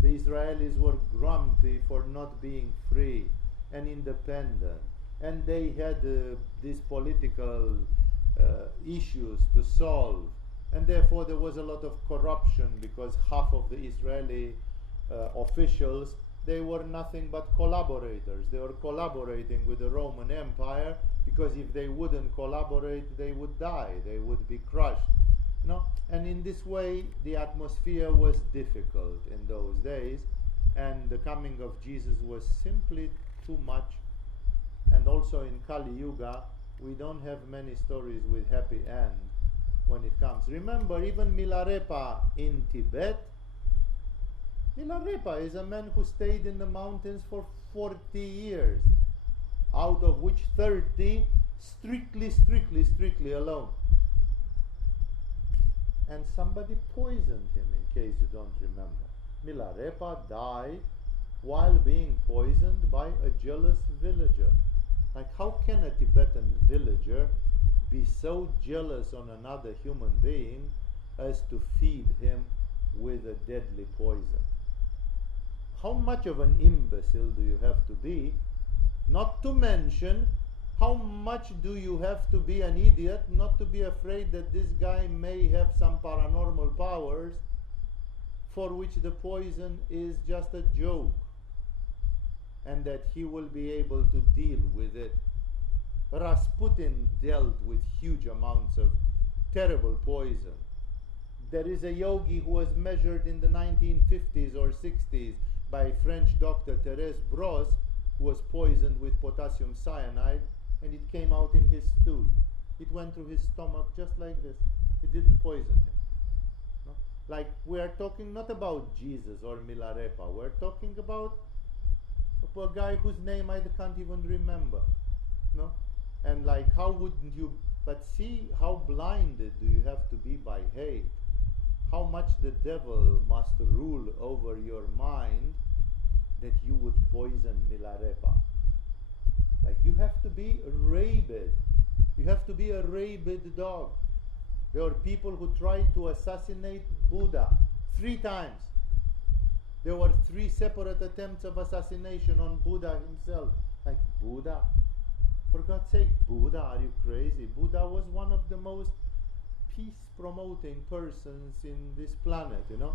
The Israelis were grumpy for not being free and independent, and they had these political issues to solve, and therefore there was a lot of corruption, because half of the Israeli officials, they were nothing but collaborators. They were collaborating with the Roman Empire, because if they wouldn't collaborate, they would die, they would be crushed. And in this way, the atmosphere was difficult in those days, and the coming of Jesus was simply too much. And also in Kali Yuga, we don't have many stories with happy end when it comes. Remember, even Milarepa in Tibet, Milarepa is a man who stayed in the mountains for 40 years, out of which 30 strictly alone. And somebody poisoned him, in case you don't remember. Milarepa died while being poisoned by a jealous villager. Like, how can a Tibetan villager be so jealous on another human being as to feed him with a deadly poison? How much of an imbecile do you have to be? Not to mention, how much do you have to be an idiot not to be afraid that this guy may have some paranormal powers for which the poison is just a joke, and that he will be able to deal with it. Rasputin dealt with huge amounts of terrible poison. There is a yogi who was measured in the 1950s or 60s by French doctor Thérèse Brosse, who was poisoned with potassium cyanide, and it came out in his stool. It went through his stomach just like this. It didn't poison him. No? Like, we are talking not about Jesus or Milarepa. We're talking about a guy whose name I can't even remember. No? And like, how wouldn't you... But see how blinded do you have to be by hate. How much the devil must rule over your mind that you would poison Milarepa. Like, you have to be rabid. You have to be a rabid dog. There were people who tried to assassinate Buddha 3 times. There were 3 separate attempts of assassination on Buddha himself. Like, Buddha? For God's sake, Buddha, are you crazy? Buddha was one of the most peace-promoting persons in this planet, you know.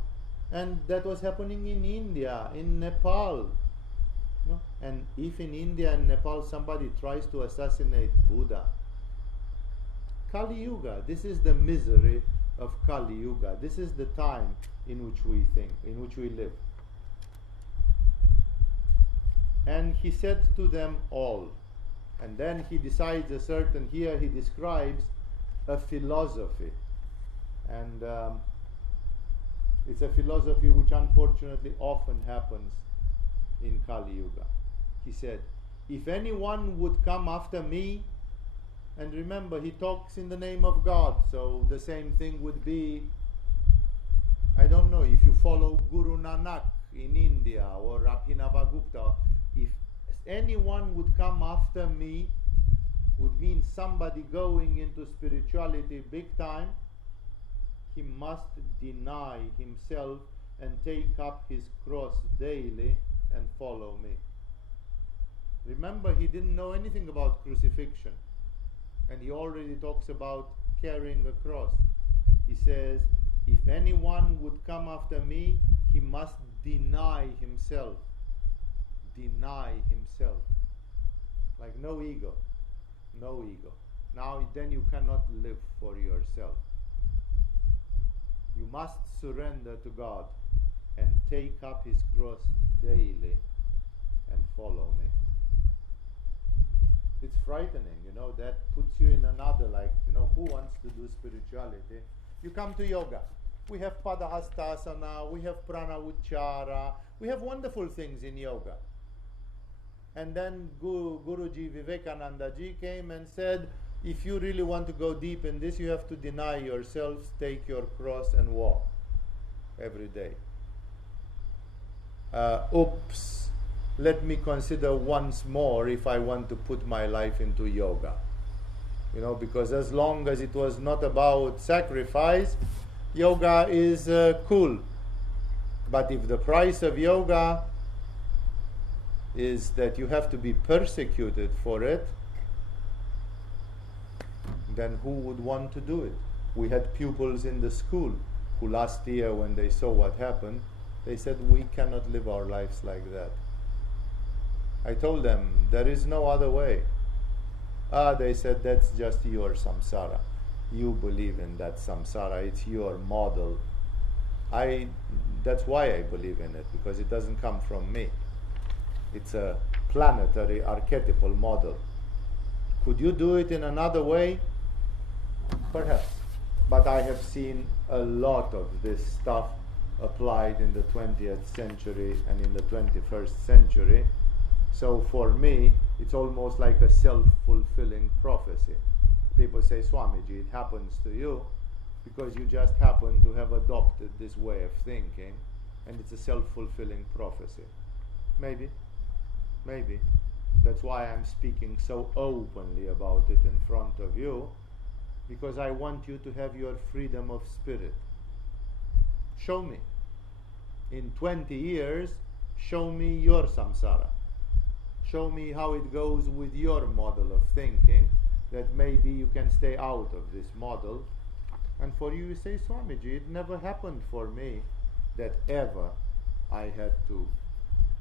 And that was happening in India, in Nepal. No? And if in India and Nepal somebody tries to assassinate Buddha, Kali Yuga, this is the misery of Kali Yuga. This is the time in which we think, in which we live. And he said to them all, and then he decides a certain, here he describes a philosophy. And it's a philosophy which unfortunately often happens in Kali Yuga. He said, if anyone would come after me, and remember, he talks in the name of God, so the same thing would be, I don't know, if you follow Guru Nanak in India or Abhinavagupta, if anyone would come after me, would mean somebody going into spirituality big time, he must deny himself and take up his cross daily and follow me. Remember, he didn't know anything about crucifixion, and he already talks about carrying a cross. He says, if anyone would come after me, he must deny himself. Deny himself. Like, no ego. No ego. Now then you cannot live for yourself. You must surrender to God and take up his cross daily and follow me. It's frightening, you know, that puts you in another, like, you know, who wants to do spirituality? You come to yoga. We have Padahastasana, we have Prana Uchara, we have wonderful things in yoga. And then Guruji Vivekananda Ji came and said, if you really want to go deep in this, you have to deny yourselves, take your cross and walk every day. Oops, let me consider once more if I want to put my life into yoga. You know, because as long as it was not about sacrifice, yoga is cool. But if the price of yoga is that you have to be persecuted for it, then who would want to do it? We had pupils in the school who last year, when they saw what happened, they said, we cannot live our lives like that. I told them, there is no other way. They said, that's just your samsara. You believe in that samsara, it's your model. That's why I believe in it, because it doesn't come from me. It's a planetary archetypal model. Could you do it in another way? Perhaps. But I have seen a lot of this stuff applied in the 20th century and in the 21st century. So for me, it's almost like a self-fulfilling prophecy. People say, Swamiji, it happens to you because you just happen to have adopted this way of thinking, and it's a self-fulfilling prophecy. Maybe. That's why I'm speaking so openly about it in front of you, because I want you to have your freedom of spirit. Show me. In 20 years, show me your samsara. Show me how it goes with your model of thinking, that maybe you can stay out of this model. And for you say, Swamiji, it never happened for me that ever I had to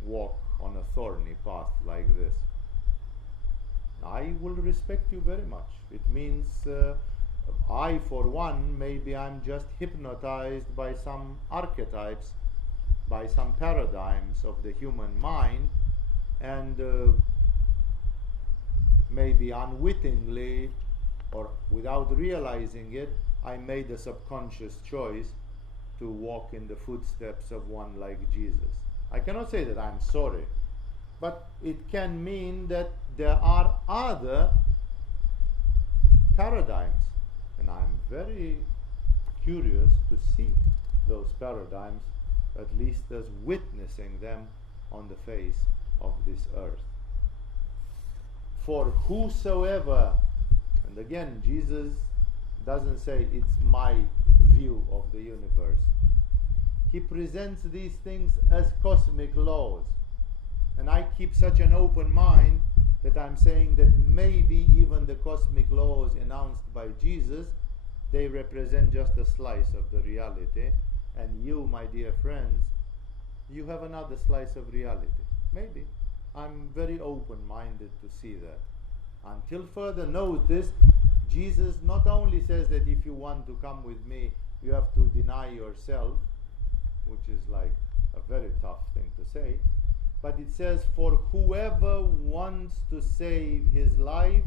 walk on a thorny path like this. I will respect you very much. It means I, for one, maybe I'm just hypnotized by some archetypes, by some paradigms of the human mind, and maybe unwittingly or without realizing it, I made a subconscious choice to walk in the footsteps of one like Jesus. I cannot say that I'm sorry, but it can mean that there are other paradigms, and I'm very curious to see those paradigms, at least as witnessing them on the face of this earth. For whosoever, and again, Jesus doesn't say it's my view of the universe. He presents these things as cosmic laws. And I keep such an open mind that I'm saying that maybe even the cosmic laws announced by Jesus, they represent just a slice of the reality. And you, my dear friends, you have another slice of reality. Maybe. I'm very open-minded to see that. Until further notice, Jesus not only says that if you want to come with me, you have to deny yourself, which is like a very tough thing to say, but it says, for whoever wants to save his life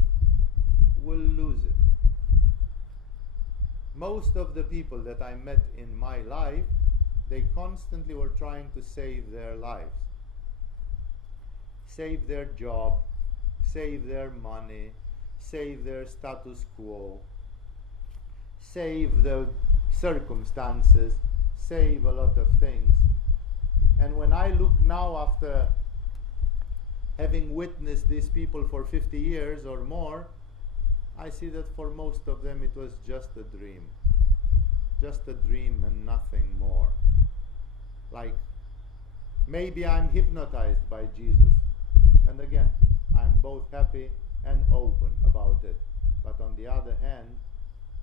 will lose it. Most of the people that I met in my life, they constantly were trying to save their lives. Save their job, save their money, save their status quo, save the circumstances, save a lot of things. And when I look now, after having witnessed these people for 50 years or more, I see that for most of them it was just a dream. Just a dream and nothing more. Like, maybe I'm hypnotized by Jesus. And again, I'm both happy and open about it. But on the other hand,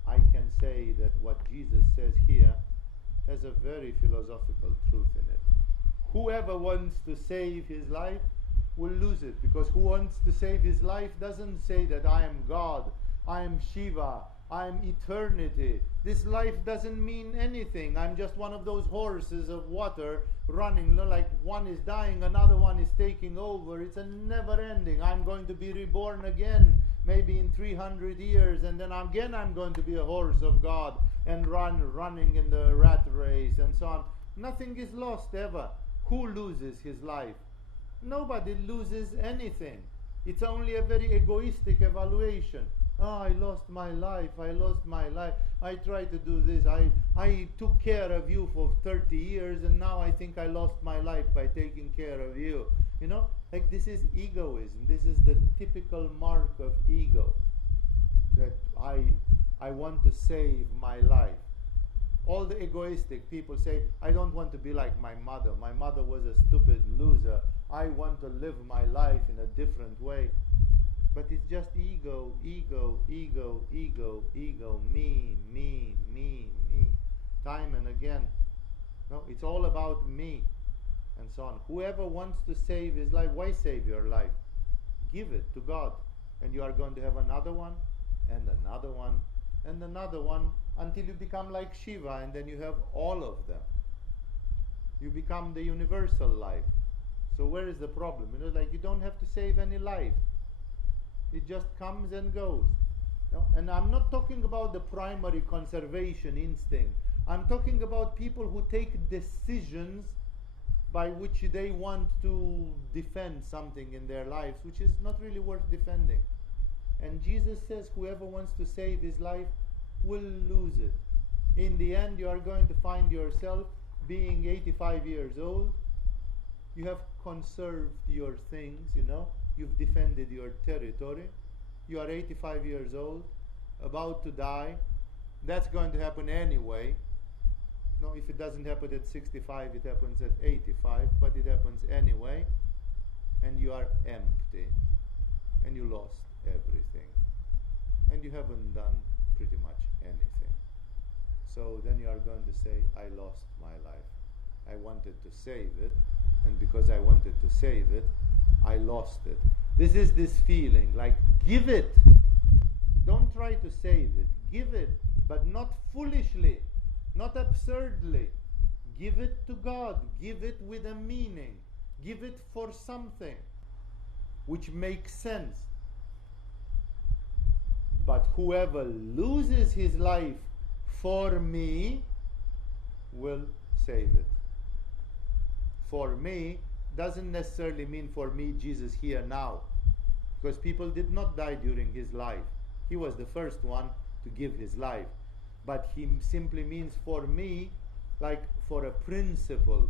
I can say that what Jesus says here has a very philosophical truth in it. Whoever wants to save his life will lose it, because who wants to save his life doesn't say that I am God, I am Shiva, I am eternity. This life doesn't mean anything. I'm just one of those horses of water running, like one is dying, another one is taking over. It's a never ending. I'm going to be reborn again, maybe in 300 years, and then again I'm going to be a horse of God and running in the rat race and so on. Nothing is lost ever. Who loses his life? Nobody loses anything. It's only a very egoistic evaluation. Oh, I lost my life, I lost my life. I tried to do this. I took care of you for 30 years and now I think I lost my life by taking care of you. You know, like this is egoism. This is the typical mark of ego. That I want to save my life. All the egoistic people say, I don't want to be like my mother. My mother was a stupid loser. I want to live my life in a different way. But it's just ego, ego, ego, ego, ego, me, me, me, me. Time and again. No, it's all about me. And so on. Whoever wants to save his life, why save your life? Give it to God. And you are going to have another one, and another one, and another one, until you become like Shiva, and then you have all of them. You become the universal life. So where is the problem? You know, like you don't have to save any life. It just comes and goes. You know? And I'm not talking about the primary conservation instinct. I'm talking about people who take decisions by which they want to defend something in their lives, which is not really worth defending. And Jesus says whoever wants to save his life will lose it. In the end, you are going to find yourself being 85 years old. You have conserved your things, you've defended your territory. You are 85 years old, about to die. That's going to happen anyway. No, if it doesn't happen at 65, it happens at 85, but it happens anyway. And you are empty. And you lost everything. And you haven't done pretty much anything. So then you are going to say, I lost my life. I wanted to save it. And because I wanted to save it, I lost it. This is this feeling, like, give it. Don't try to save it. Give it, but not foolishly. Not absurdly. Give it to God. Give it with a meaning. Give it for something which makes sense. But whoever loses his life for me will save it. For me doesn't necessarily mean for me, Jesus, here now. Because people did not die during his life. He was the first one to give his life. But he simply means for me, like for a principle,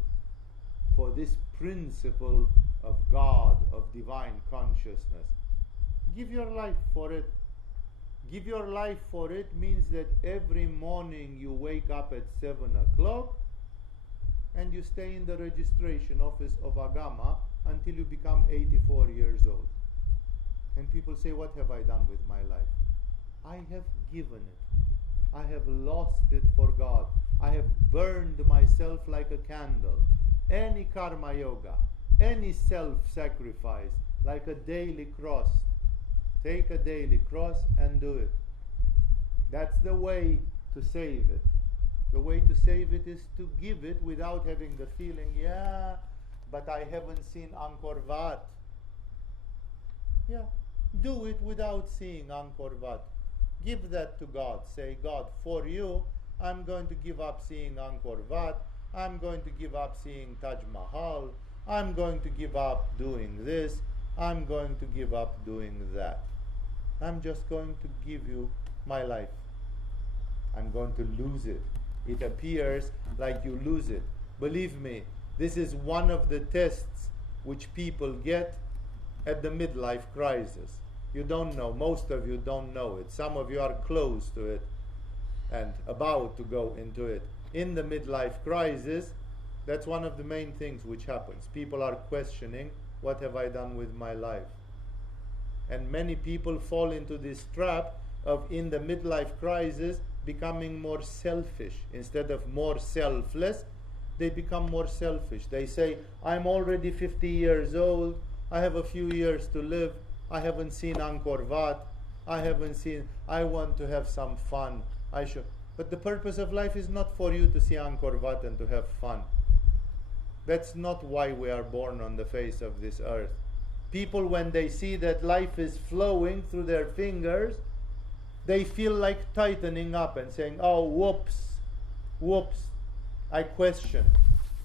for this principle of God, of divine consciousness. Give your life for it. Give your life for it means that every morning you wake up at 7 o'clock and you stay in the registration office of Agama until you become 84 years old. And people say, what have I done with my life? I have given it. I have lost it for God. I have burned myself like a candle. Any karma yoga, any self-sacrifice, like a daily cross. Take a daily cross and do it. That's the way to save it. The way to save it is to give it without having the feeling, yeah, but I haven't seen Angkor Wat. Yeah, do it without seeing Angkor Wat. Give that to God. Say, God, for you, I'm going to give up seeing Angkor Wat. I'm going to give up seeing Taj Mahal. I'm going to give up doing this. I'm going to give up doing that. I'm just going to give you my life. I'm going to lose it. It appears like you lose it. Believe me, this is one of the tests which people get at the midlife crisis. You don't know. Most of you don't know it. Some of you are close to it and about to go into it. In the midlife crisis, that's one of the main things which happens. People are questioning, what have I done with my life? And many people fall into this trap of, in the midlife crisis, becoming more selfish. Instead of more selfless, they become more selfish. They say, I'm already 50 years old, I have a few years to live, I haven't seen Angkor Wat, I want to have some fun. But the purpose of life is not for you to see Angkor Wat and to have fun. That's not why we are born on the face of this earth. People, when they see that life is flowing through their fingers, they feel like tightening up and saying, oh, whoops, I question.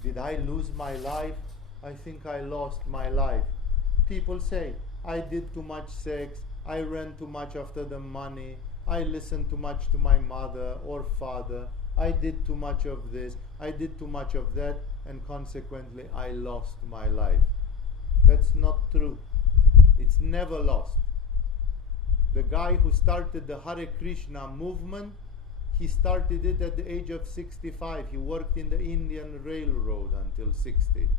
Did I lose my life? I think I lost my life. People say, I did too much sex, I ran too much after the money, I listened too much to my mother or father, I did too much of this, I did too much of that, and consequently I lost my life. That's not true. It's never lost. The guy who started the Hare Krishna movement, he started it at the age of 65. He worked in the Indian Railroad until 60.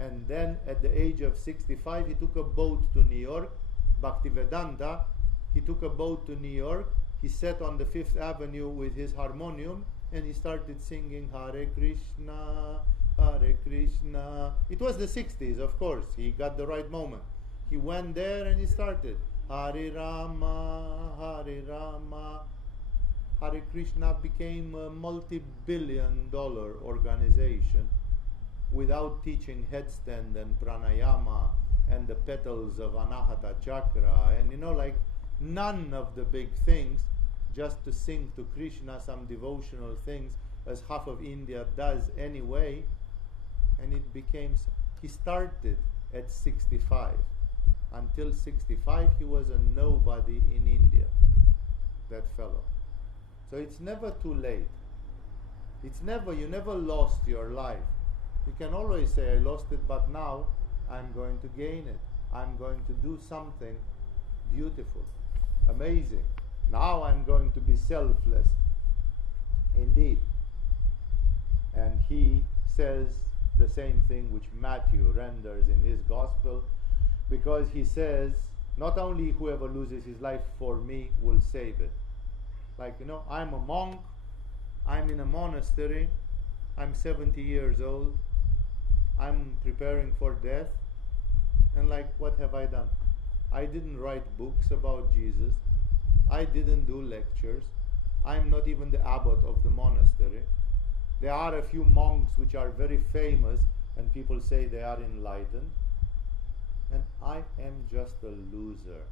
And then at the age of 65, he took a boat to New York. Bhaktivedanta, he took a boat to New York. He sat on the Fifth Avenue with his harmonium and he started singing Hare Krishna, Hare Krishna. It was the 60s, of course. He got the right moment. He went there and he started Hare Rama, Hare Rama. Hare Krishna became a multi-billion-dollar organization without teaching headstand and pranayama and the petals of Anahata Chakra and like none of the big things, just to sing to Krishna some devotional things as half of India does anyway. And it became, he started at 65. Until 65 he was a nobody in India, that fellow. So it's never too late. It's never, you never lost your life. You can always say, I lost it, but now I'm going to gain it. I'm going to do something beautiful, amazing. Now I'm going to be selfless. Indeed. And he says the same thing which Matthew renders in his gospel, because he says, not only whoever loses his life for me will save it. Like, I'm a monk, I'm in a monastery, I'm 70 years old, I'm preparing for death, and like, what have I done? I didn't write books about Jesus, I didn't do lectures, I'm not even the abbot of the monastery. There are a few monks which are very famous and people say they are enlightened, and I am just a loser,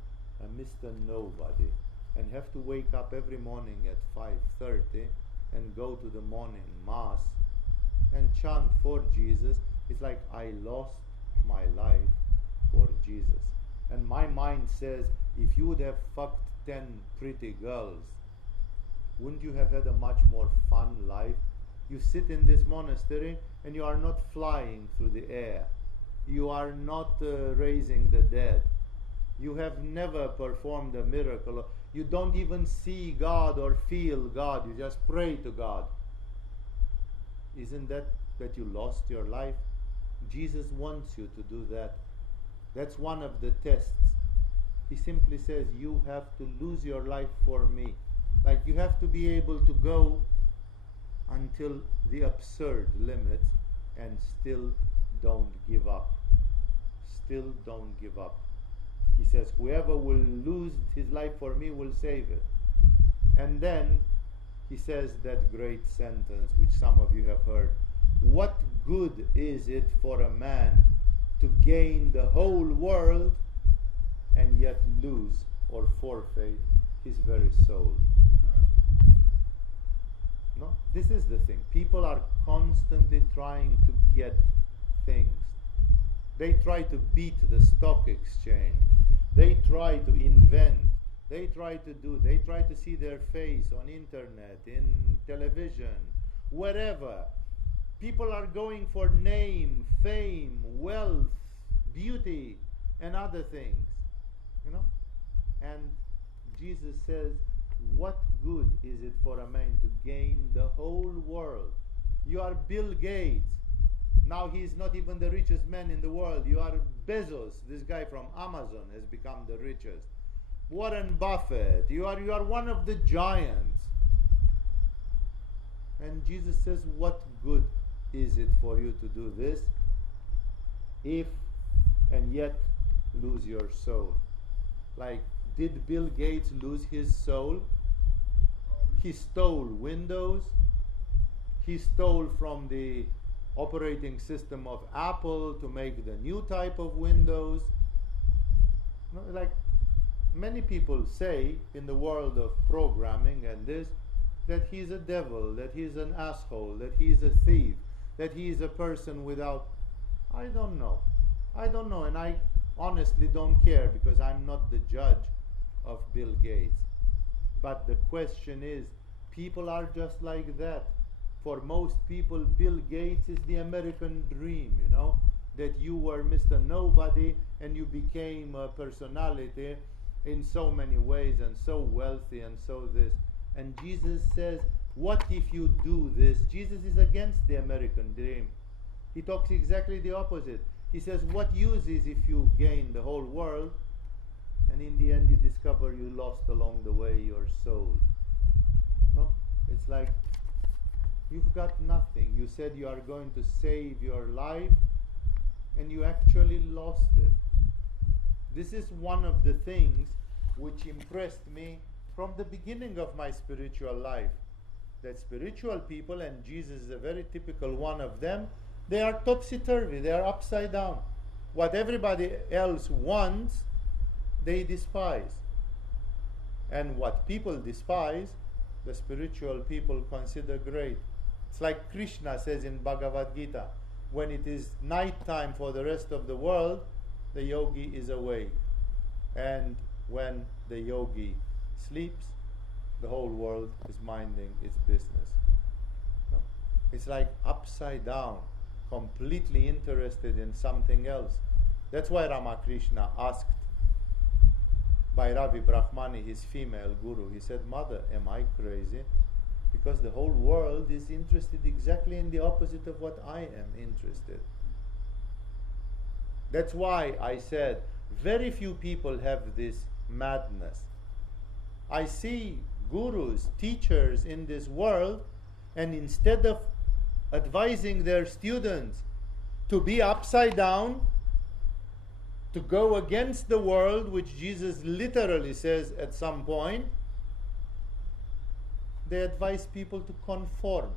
a Mr. Nobody, and have to wake up every morning at 5:30 and go to the morning mass and chant for Jesus. It's like I lost my life for Jesus. And my mind says, if you would have fucked 10 pretty girls, wouldn't you have had a much more fun life? You sit in this monastery and you are not flying through the air. You are not raising the dead. You have never performed a miracle. You don't even see God or feel God. You just pray to God. Isn't that you lost your life? Jesus wants you to do that. That's one of the tests. He simply says, you have to lose your life for me. Like, you have to be able to go until the absurd limits and still don't give up. Still don't give up. He says, whoever will lose his life for me will save it. And then he says that great sentence which some of you have heard. What good is it for a man to gain the whole world and yet lose or forfeit his very soul? No, this is the thing. People are constantly trying to get things. They try to beat the stock exchange. They try to invent. They try to see their face on internet, in television, wherever. People are going for name, fame, wealth, beauty, and other things. And Jesus says, what good is it for a man to gain the whole world? You are Bill Gates. Now he is not even the richest man in the world. You are Bezos. This guy from Amazon has become the richest. Warren Buffett. You are one of the giants. And Jesus says, what good is it for you to do this if and yet lose your soul? Like, did Bill Gates lose his soul? He stole Windows. He stole from the operating system of Apple to make the new type of Windows. Like many people say in the world of programming and this, that he's a devil, that he's an asshole, that he's a thief, that he is a person without... I don't know, and I honestly don't care, because I'm not the judge of Bill Gates. But the question is, people are just like that. For most people, Bill Gates is the American dream, that you were Mr. Nobody and you became a personality in so many ways and so wealthy and so this. And Jesus says, what if you do this? Jesus is against the American dream. He talks exactly the opposite. He says, what use is if you gain the whole world and in the end you discover you lost along the way your soul? No? It's like, you've got nothing. You said you are going to save your life and you actually lost it. This is one of the things which impressed me from the beginning of my spiritual life. That spiritual people, and Jesus is a very typical one of them, they are topsy-turvy, they are upside down. What everybody else wants, they despise. And what people despise, the spiritual people consider great. It's like Krishna says in Bhagavad Gita, when it is night time for the rest of the world, the yogi is awake. And when the yogi sleeps, the whole world is minding its business. No? It's like upside down, completely interested in something else. That's why Ramakrishna asked Bhairavi Brahmani, his female guru, he said, "Mother, am I crazy? Because the whole world is interested exactly in the opposite of what I am interested." That's why I said, very few people have this madness. I see gurus, teachers in this world, and instead of advising their students to be upside down, to go against the world, which Jesus literally says at some point, they advise people to conform.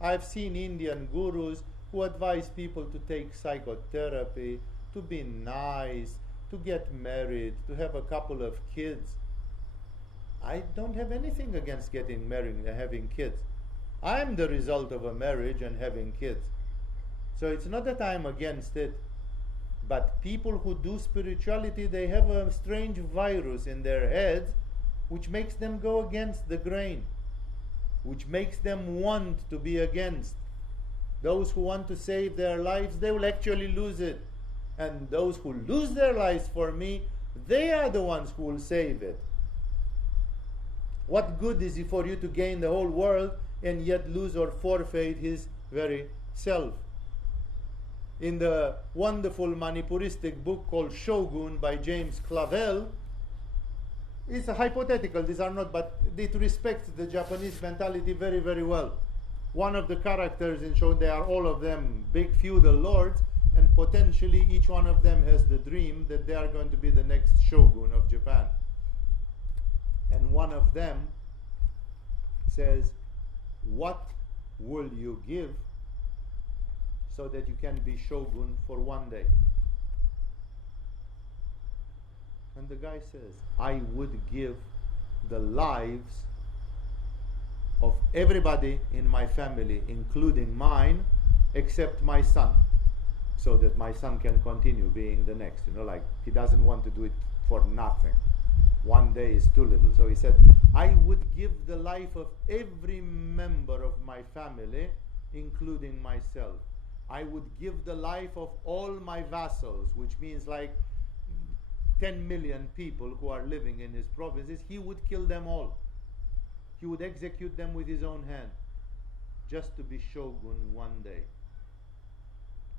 I've seen Indian gurus who advise people to take psychotherapy, to be nice, to get married, to have a couple of kids. I don't have anything against getting married and having kids. I'm the result of a marriage and having kids. So it's not that I'm against it. But people who do spirituality, they have a strange virus in their heads which makes them go against the grain, which makes them want to be against. Those who want to save their lives, they will actually lose it. And those who lose their lives for me, they are the ones who will save it. What good is it for you to gain the whole world and yet lose or forfeit his very self? In the wonderful Manipuristic book called Shogun by James Clavell, it's a hypothetical, these are not, but it respects the Japanese mentality very, very well. One of the characters in Shogun, they are all of them big feudal lords, and potentially each one of them has the dream that they are going to be the next shogun of Japan. And one of them says, "What will you give so that you can be shogun for one day?" And the guy says, "I would give the lives of everybody in my family, including mine, except my son, so that my son can continue being the next." Like he doesn't want to do it for nothing. One day is too little. So he said, "I would give the life of every member of my family, including myself. I would give the life of all my vassals," which means like 10 million people who are living in his provinces. He would kill them all. He would execute them with his own hand, just to be shogun one day.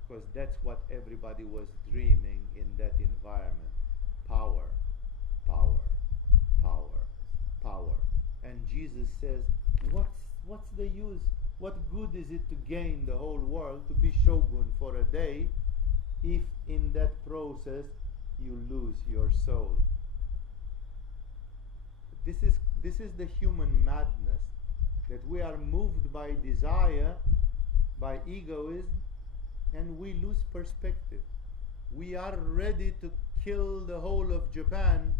Because that's what everybody was dreaming in that environment. Power, power, power, power. And Jesus says, what's the use? What good is it to gain the whole world, to be shogun for a day, if in that process you lose your soul? This is the human madness, that we are moved by desire, by egoism, and we lose perspective. We are ready to kill the whole of Japan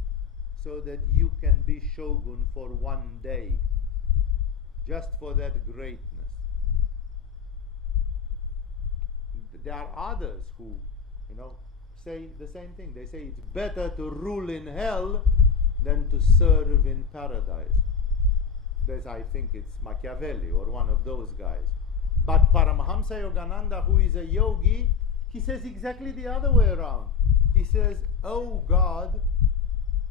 so that you can be shogun for one day, just for that greatness. There are others who, say the same thing. They say it's better to rule in hell than to serve in paradise. I think it's Machiavelli or one of those guys. But Paramahamsa Yogananda, who is a yogi, he says exactly the other way around. He says, "Oh God,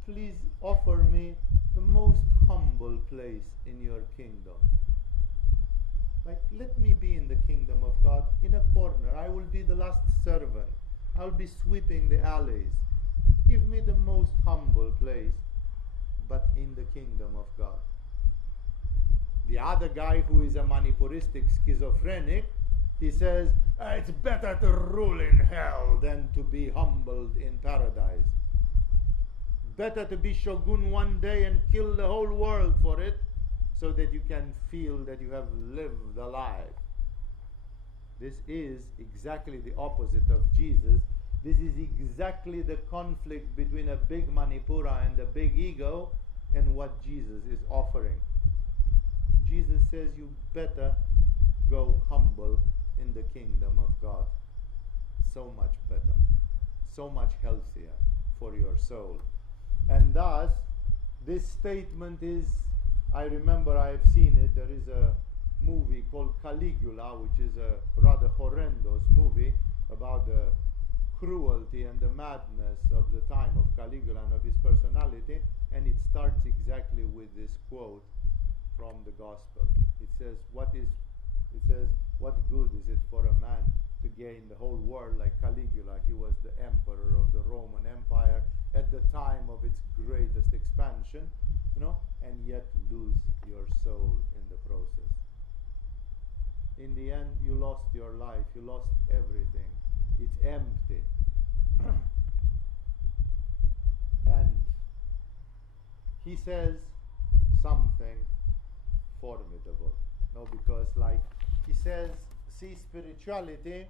please offer me the most humble place in your kingdom. Like, let me be in the kingdom of God in a corner. I will be the last servant. I'll be sweeping the alleys. Give me the most humble place, but in the kingdom of God." The other guy, who is a Manipuristic schizophrenic, he says, "It's better to rule in hell than to be humbled in paradise. Better to be shogun one day and kill the whole world for it, so that you can feel that you have lived a life." This is exactly the opposite of Jesus. This is exactly the conflict between a big Manipura and a big ego, and what Jesus is offering. Jesus says you better go humble in the kingdom of God. So much better, so much healthier for your soul. And thus, this statement is, I remember I have seen it, there is a movie called Caligula, which is a rather horrendous movie about the cruelty and the madness of the time of Caligula and of his personality, and it starts exactly with this quote from the Gospel. It says, what good is it for a man to gain the whole world like Caligula? He was the emperor of the Roman Empire at the time of its greatest expansion, and yet lose your soul in the process. In the end, you lost your life, you lost everything. It's empty. And he says something formidable. Because like he says, see, spirituality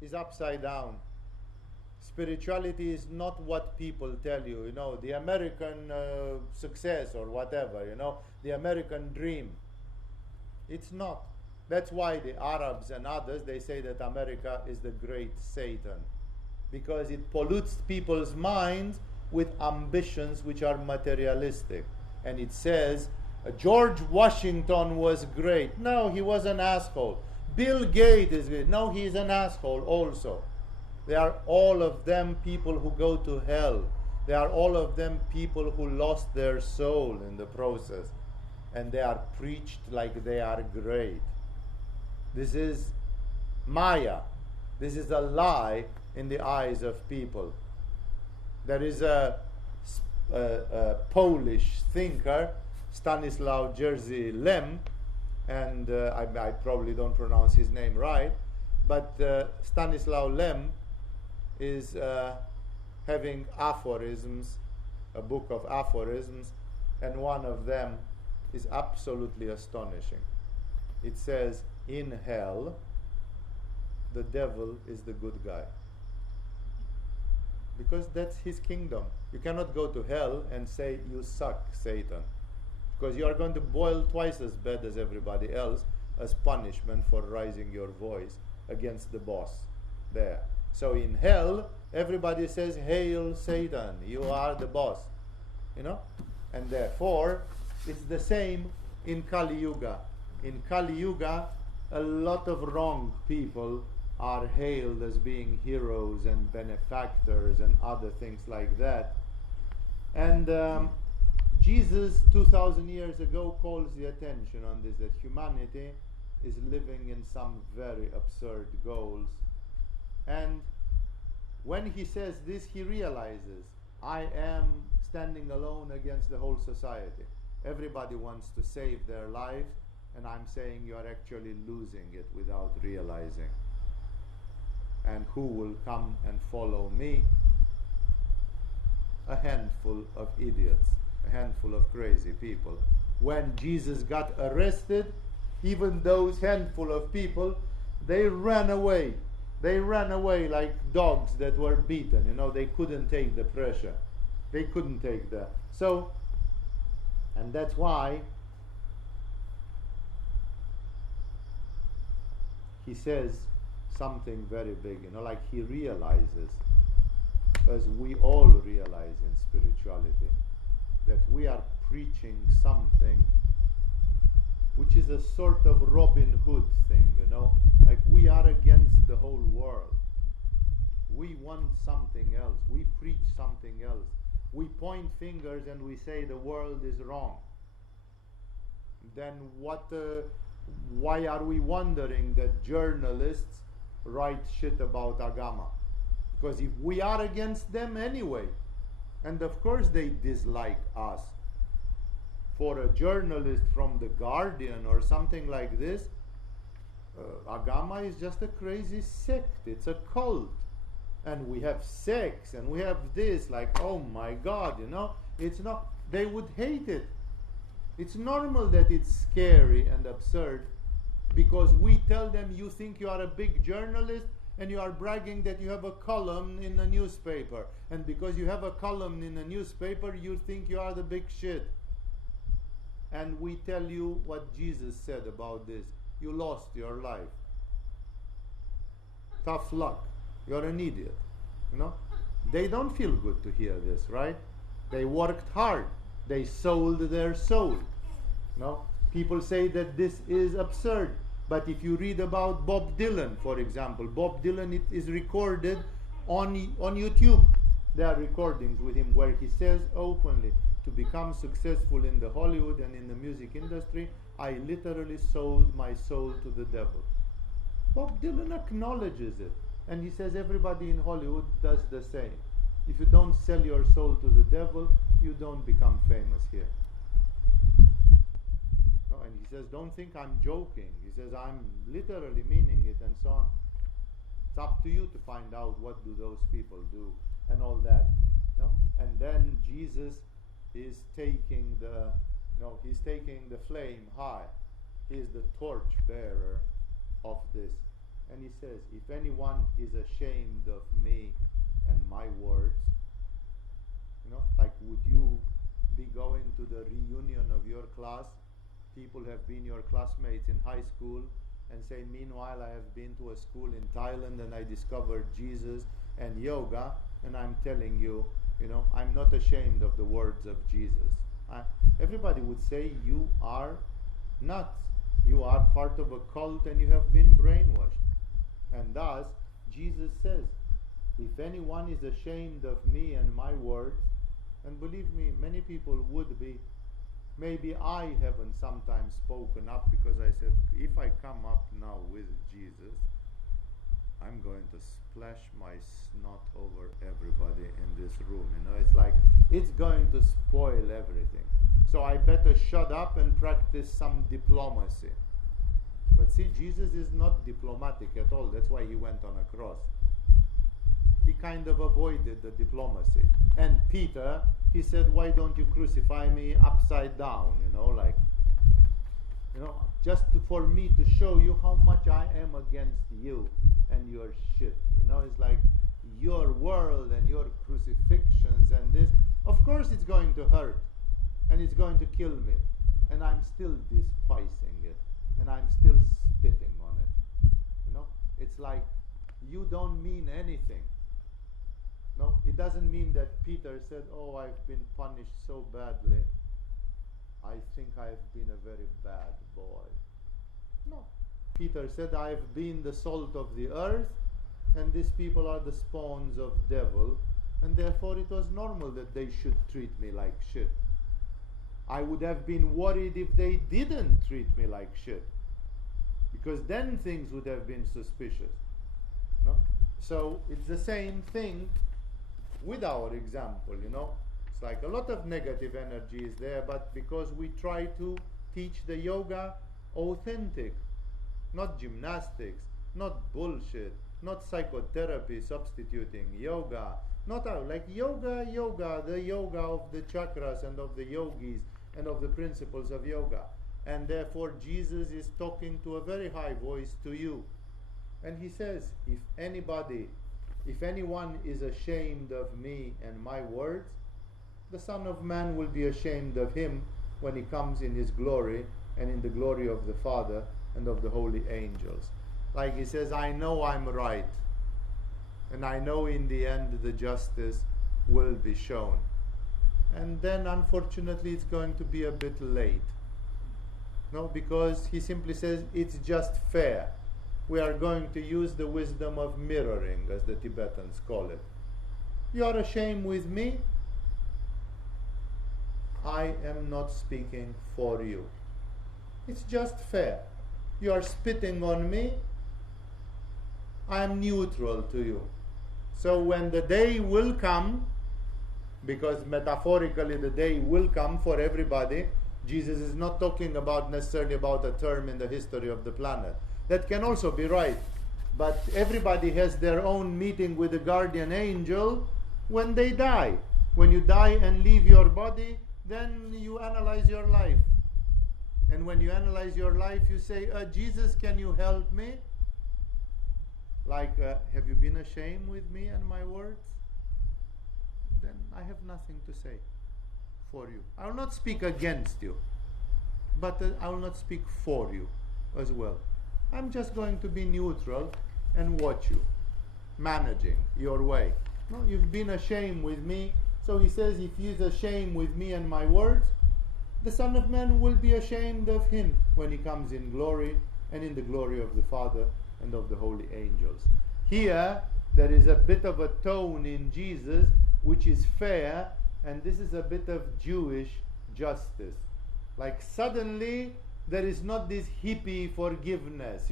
is upside down. Spirituality is not what people tell you, the American success or whatever, the American dream. It's not. That's why the Arabs and others, they say that America is the great Satan, because it pollutes people's minds with ambitions which are materialistic. And it says, George Washington was great. No, he was an asshole. Bill Gates is great. No, he is an asshole also. They are all of them people who go to hell. They are all of them people who lost their soul in the process. And they are preached like they are great. This is Maya. This is a lie in the eyes of people. There is a Polish thinker, Stanislaw Jerzy Lem, and I probably don't pronounce his name right, but Stanislaw Lem is having aphorisms, a book of aphorisms, and one of them is absolutely astonishing. It says, in hell, the devil is the good guy. Because that's his kingdom. You cannot go to hell and say, you suck, Satan. Because you are going to boil twice as bad as everybody else as punishment for raising your voice against the boss there. So in hell, everybody says, hail Satan, you are the boss. And therefore, it's the same in Kali Yuga. In Kali Yuga, a lot of wrong people are hailed as being heroes and benefactors and other things like that. And Jesus, 2,000 years ago, calls the attention on this, that humanity is living in some very absurd goals. And when he says this, he realizes, I am standing alone against the whole society. Everybody wants to save their lives, and I'm saying you are actually losing it without realizing. And who will come and follow me? A handful of idiots, a handful of crazy people. When Jesus got arrested, even those handful of people, they ran away. They ran away like dogs that were beaten. They couldn't take the pressure. They couldn't take the... So, and that's why he says something very big, like he realizes, as we all realize in spirituality, that we are preaching something which is a sort of Robin Hood thing, like we are against the whole world. We want something else. We preach something else. We point fingers and we say the world is wrong. Then why are we wondering that journalists write shit about Agama? Because if we are against them anyway, and of course they dislike us. For a journalist from The Guardian or something like this, Agama is just a crazy sect. It's a cult. And we have sex and we have this, like, oh my God, it's not, they would hate it. It's normal that it's scary and absurd, because we tell them, you think you are a big journalist and you are bragging that you have a column in a newspaper, and because you have a column in a newspaper you think you are the big shit. And we tell you what Jesus said about this. you lost your life. Tough luck. You're an idiot. You know? They don't feel good to hear this, right? They worked hard. They sold their soul. No? People say that this is absurd. But if you read about Bob Dylan, for example, Bob Dylan, it is recorded on YouTube. There are recordings with him where he says openly, to become successful in the Hollywood and in the music industry, I literally sold my soul to the devil. Bob Dylan acknowledges it. And he says everybody in Hollywood does the same. If you don't sell your soul to the devil, you don't become famous here. No, and he says, don't think I'm joking. He says, I'm literally meaning it, and so on. It's up to you to find out what do those people do and all that. No? And then Jesus is taking he's taking the flame high. He is the torch bearer of this. And he says, if anyone is ashamed of me and my words, like, would you be going to the reunion of your class? People have been your classmates in high school, and say, meanwhile, I have been to a school in Thailand and I discovered Jesus and yoga, and I'm telling you, I'm not ashamed of the words of Jesus. Everybody would say, you are nuts. You are part of a cult and you have been brainwashed. And thus, Jesus says, if anyone is ashamed of me and my words, and believe me, many people would be. Maybe I haven't sometimes spoken up because I said, if I come up now with Jesus, I'm going to splash my snot over everybody in this room. It's like, it's going to spoil everything. So I better shut up and practice some diplomacy. But see, Jesus is not diplomatic at all. That's why he went on a cross. He kind of avoided the diplomacy. And Peter, he said, why don't you crucify me upside down? Just for me to show you how much I am against you and your shit. It's like your world and your crucifixions and this. Of course it's going to hurt. And it's going to kill me. And I'm still despising it. And I'm still spitting on it. It's like, you don't mean anything. No, it doesn't mean that Peter said, oh, I've been punished so badly. I think I've been a very bad boy. No. Peter said, I've been the salt of the earth, and these people are the spawns of devil, and therefore it was normal that they should treat me like shit. I would have been worried if they didn't treat me like shit, because then things would have been suspicious. No? So it's the same thing with our example, It's like a lot of negative energy is there, but because we try to teach the yoga authentic, not gymnastics, not bullshit, not psychotherapy substituting yoga, not like yoga, the yoga of the chakras and of the yogis and of the principles of yoga. And therefore Jesus is talking to a very high voice to you. And he says, if anyone is ashamed of me and my words, the Son of Man will be ashamed of him when he comes in his glory and in the glory of the Father and of the holy angels. Like he says, I know I'm right. And I know in the end the justice will be shown. And then unfortunately it's going to be a bit late. No, because he simply says it's just fair. We are going to use the wisdom of mirroring, as the Tibetans call it. You are ashamed with me? I am not speaking for you. It's just fair. You are spitting on me? I am neutral to you. So when the day will come, because metaphorically the day will come for everybody, Jesus is not talking about necessarily about a term in the history of the planet. That can also be right. But everybody has their own meeting with the guardian angel when they die. When you die and leave your body, then you analyze your life. And when you analyze your life, you say, Jesus, can you help me? Like, have you been ashamed with me and my words? Then I have nothing to say for you. I will not speak against you, but I will not speak for you as well. I'm just going to be neutral and watch you, managing your way. No, you've been ashamed with me. So he says, if he's ashamed with me and my words, the Son of Man will be ashamed of him when he comes in glory and in the glory of the Father and of the holy angels. Here, there is a bit of a tone in Jesus which is fair, and this is a bit of Jewish justice. Like suddenly, there is not this hippie forgiveness,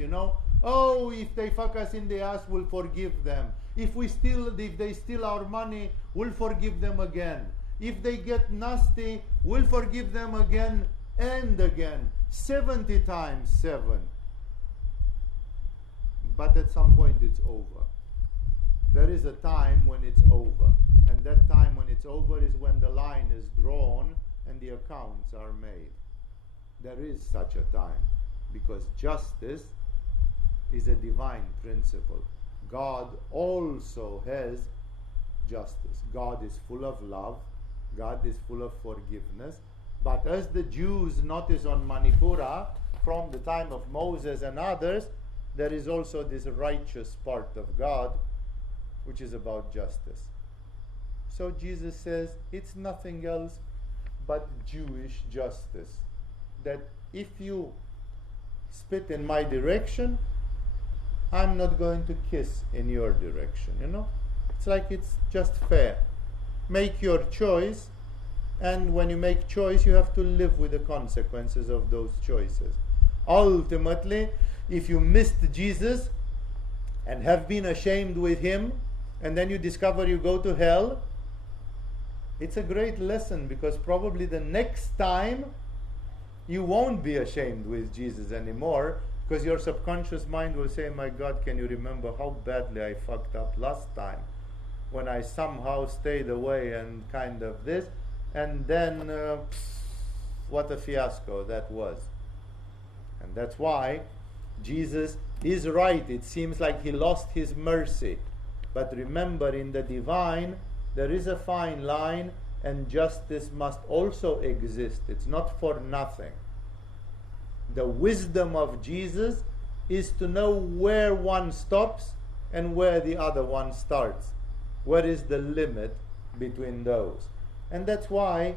Oh, if they fuck us in the ass, we'll forgive them. If they steal our money, we'll forgive them again. If they get nasty, we'll forgive them again and again. 70 times 7. But at some point it's over. There is a time when it's over. And that time when it's over is when the line is drawn and the accounts are made. There is such a time. Because justice is a divine principle. God also has justice. God is full of love. God is full of forgiveness. But as the Jews notice on Manipura, from the time of Moses and others, there is also this righteous part of God, which is about justice. So Jesus says, it's nothing else but Jewish justice. That if you spit in my direction, I'm not going to kiss in your direction, It's like it's just fair. Make your choice, and when you make choice, you have to live with the consequences of those choices. Ultimately, if you missed Jesus and have been ashamed with him, and then you discover you go to hell, it's a great lesson, because probably the next time you won't be ashamed with Jesus anymore, because your subconscious mind will say, my God, can you remember how badly I fucked up last time when I somehow stayed away and kind of this, and then what a fiasco that was. And that's why Jesus is right. It seems like he lost his mercy. But remember, in the divine, there is a fine line, and justice must also exist. It's not for nothing. The wisdom of Jesus is to know where one stops and where the other one starts. Where is the limit between those? And that's why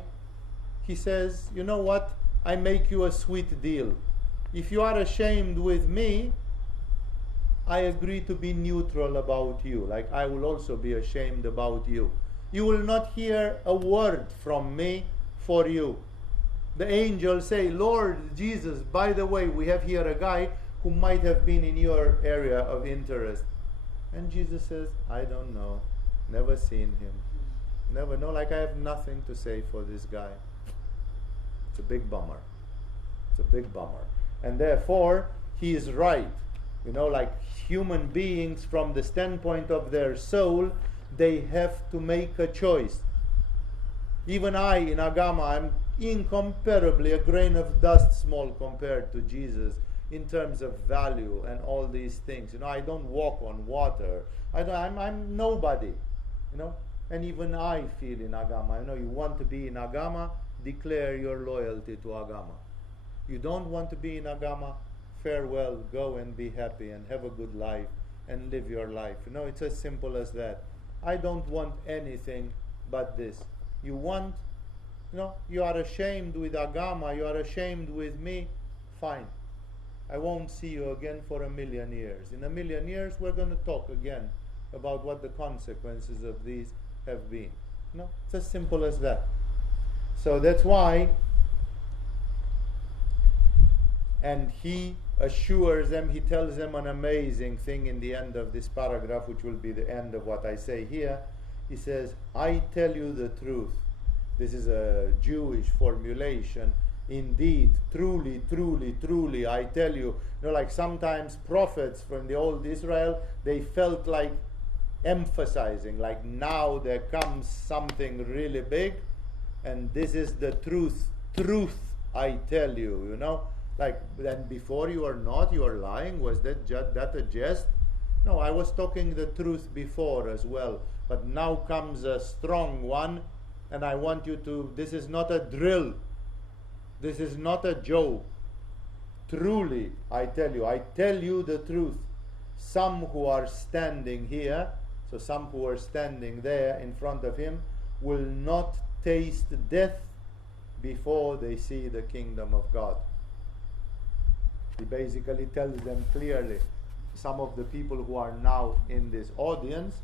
he says, you know what? I make you a sweet deal. If you are ashamed with me, I agree to be neutral about you. Like I will also be ashamed about you. You will not hear a word from me for you. The angels say, Lord Jesus, by the way, we have here a guy who might have been in your area of interest. And Jesus says, I don't know. Never seen him. Never know. Like I have nothing to say for this guy. It's a big bummer. It's a big bummer. And therefore, he is right. Like human beings, from the standpoint of their soul, they have to make a choice. Even I, in Agama, I'm incomparably a grain of dust small compared to Jesus in terms of value and all these things. I don't walk on water. I'm nobody. And even I feel in Agama. You want to be in Agama, declare your loyalty to Agama. You don't want to be in Agama, farewell, go and be happy and have a good life and live your life. It's as simple as that. I don't want anything but this. You want, you are ashamed with Agama, you are ashamed with me, fine. I won't see you again for 1,000,000 years. In 1,000,000 years, we're going to talk again about what the consequences of these have been. It's as simple as that. So that's why, and he assures them, he tells them an amazing thing in the end of this paragraph, which will be the end of what I say here. He says, I tell you the truth. This is a Jewish formulation. Indeed, truly, truly, truly, I tell you. Like sometimes prophets from the old Israel, they felt like emphasizing, like now there comes something really big, and this is the truth. Truth, I tell you, Like, then before you are not, you are lying. Was that a jest? No, I was talking the truth before as well. But now comes a strong one, and I want you to, this is not a drill. This is not a joke. truly, I tell you the truth. Some who are standing here, so some who are standing there in front of him, will not taste death before they see the kingdom of God. He basically tells them clearly, some of the people who are now in this audience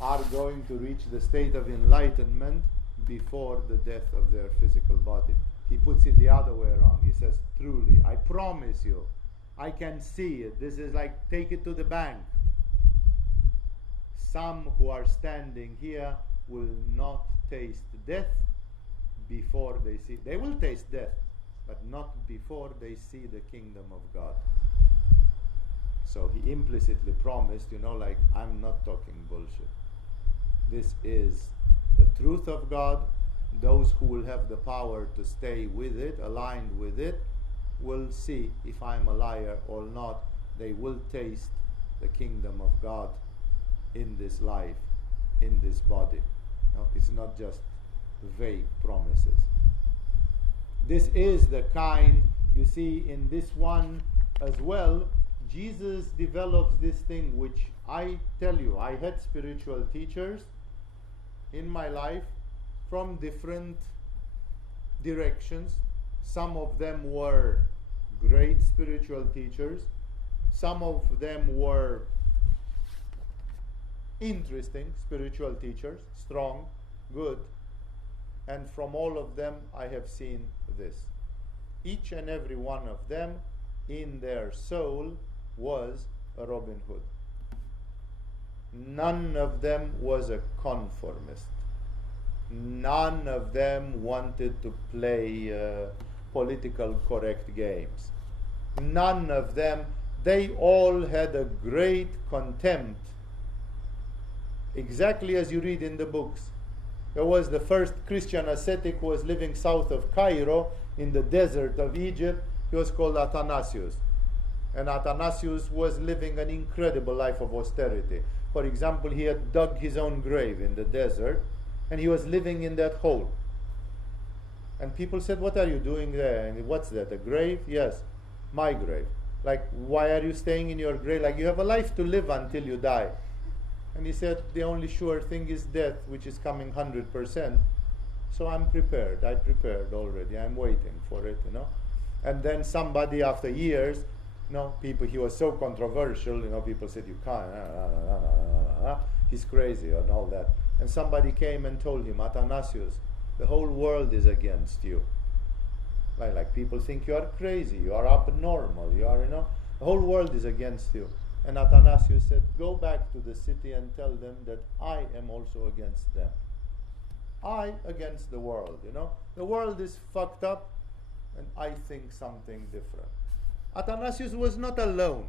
are going to reach the state of enlightenment before the death of their physical body. He puts it the other way around. He says, truly, I promise you, I can see it. This is like, take it to the bank. Some who are standing here will not taste death before they see. They will taste death, but not before they see the kingdom of God. So he implicitly promised, like, I'm not talking bullshit. This is the truth of God. Those who will have the power to stay with it, aligned with it, will see if I'm a liar or not. They will taste the kingdom of God in this life, in this body. No, it's not just vague promises. This is the kind, you see, in this one as well, Jesus develops this thing which I tell you, I had spiritual teachers in my life from different directions. Some of them were great spiritual teachers. Some of them were interesting spiritual teachers, strong, good. And from all of them I have seen this. Each and every one of them in their soul was a Robin Hood. None of them was a conformist. None of them wanted to play political correct games. None of them, they all had a great contempt, exactly as you read in the books. There was the first Christian ascetic who was living south of Cairo in the desert of Egypt. He was called Athanasius. And Athanasius was living an incredible life of austerity. For example, he had dug his own grave in the desert, and he was living in that hole. And people said, what are you doing there? And what's that, a grave? Yes, my grave. Like, why are you staying in your grave? Like, you have a life to live until you die. And he said, the only sure thing is death, which is coming 100%. So I'm prepared. I prepared already. I'm waiting for it, And then somebody, after years, people, he was so controversial, people said, you can't, he's crazy and all that. And somebody came and told him, Athanasius, the whole world is against you. Like people think you are crazy, you are abnormal, you are, the whole world is against you. And Athanasius said, go back to the city and tell them that I am also against them. I against the world, The world is fucked up and I think something different. Athanasius was not alone,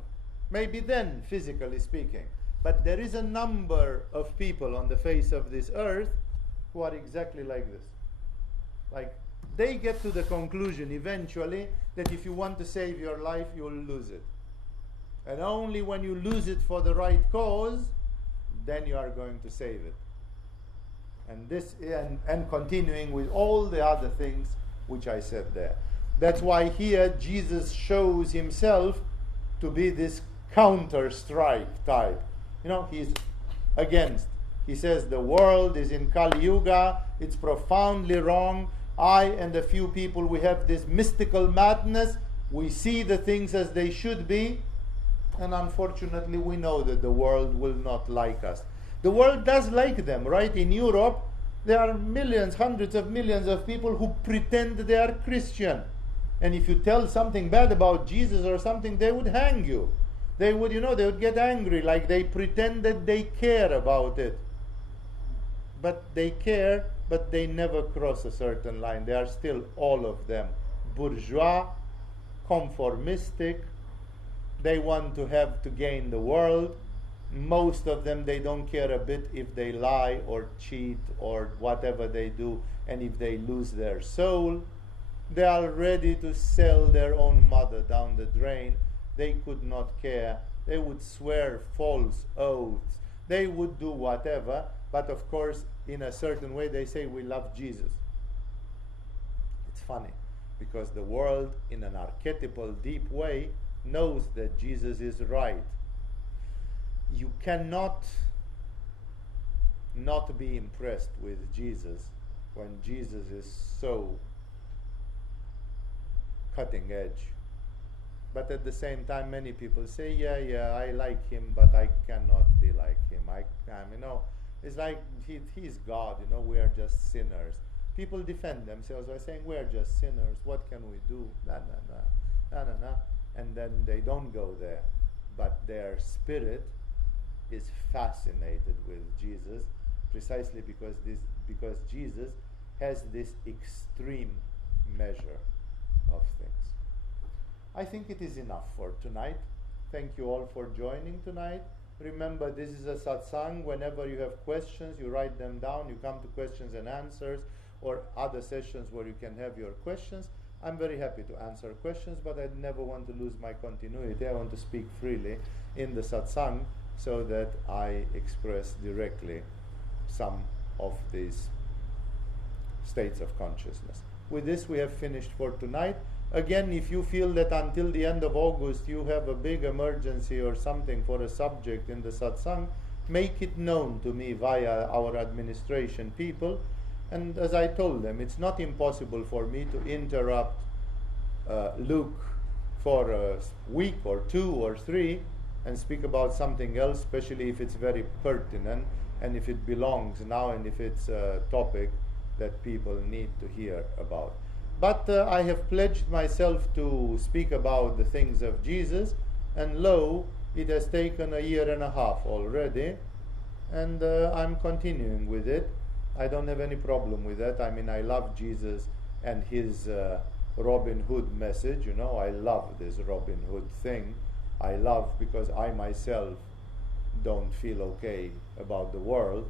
maybe then, physically speaking, but there is a number of people on the face of this earth who are exactly like this. Like, they get to the conclusion eventually that if you want to save your life, you will lose it. And only when you lose it for the right cause, then you are going to save it. And this, and continuing with all the other things which I said there. That's why here Jesus shows himself to be this counter-strike type. He's against. He says the world is in Kali Yuga, it's profoundly wrong. I and a few people, we have this mystical madness. We see the things as they should be. And unfortunately, we know that the world will not like us. The world does like them, right? In Europe, there are millions, hundreds of millions of people who pretend they are Christian. And if you tell something bad about Jesus or something, they would hang you. They would, they would get angry, like they pretend that they care about it. But they care, but they never cross a certain line. They are still, all of them, bourgeois, conformistic. They want to gain the world. Most of them, they don't care a bit if they lie or cheat or whatever they do, and if they lose their soul. They are ready to sell their own mother down the drain. They could not care. They would swear false oaths. They would do whatever, but of course, in a certain way, they say, we love Jesus. It's funny. because the world, in an archetypal, deep way, knows that Jesus is right. You cannot not be impressed with Jesus when Jesus is so cutting edge. But at the same time, many people say, yeah, I like him, but I cannot be like him. It's like he's God, we are just sinners. People defend themselves by saying, we are just sinners, what can we do? Nah. And then they don't go there. But their spirit is fascinated with Jesus, precisely because Jesus has this extreme measure of things. I think it is enough for tonight. Thank you all for joining tonight. Remember, this is a satsang. Whenever you have questions, you write them down. You come to questions and answers, or other sessions where you can have your questions. I'm very happy to answer questions, but I never want to lose my continuity. I want to speak freely in the satsang so that I express directly some of these states of consciousness. With this, we have finished for tonight. Again, if you feel that until the end of August you have a big emergency or something for a subject in the satsang, make it known to me via our administration people. And as I told them, it's not impossible for me to interrupt Luke for a week or 2 or 3 and speak about something else, especially if it's very pertinent and if it belongs now and if it's a topic that people need to hear about. But I have pledged myself to speak about the things of Jesus, and lo, it has taken 1.5 years already, and I'm continuing with it. I don't have any problem with that. I love Jesus and his Robin Hood message. I love this Robin Hood thing. I love because I myself don't feel okay about the world.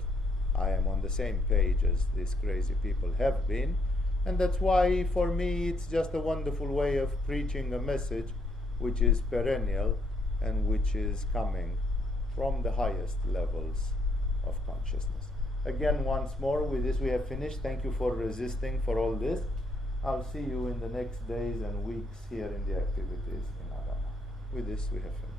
I am on the same page as these crazy people have been. And that's why, for me, it's just a wonderful way of preaching a message which is perennial and which is coming from the highest levels of consciousness. Again, once more, with this we have finished. Thank you for resisting for all this. I'll see you in the next days and weeks here in the activities in Adana. With this we have finished.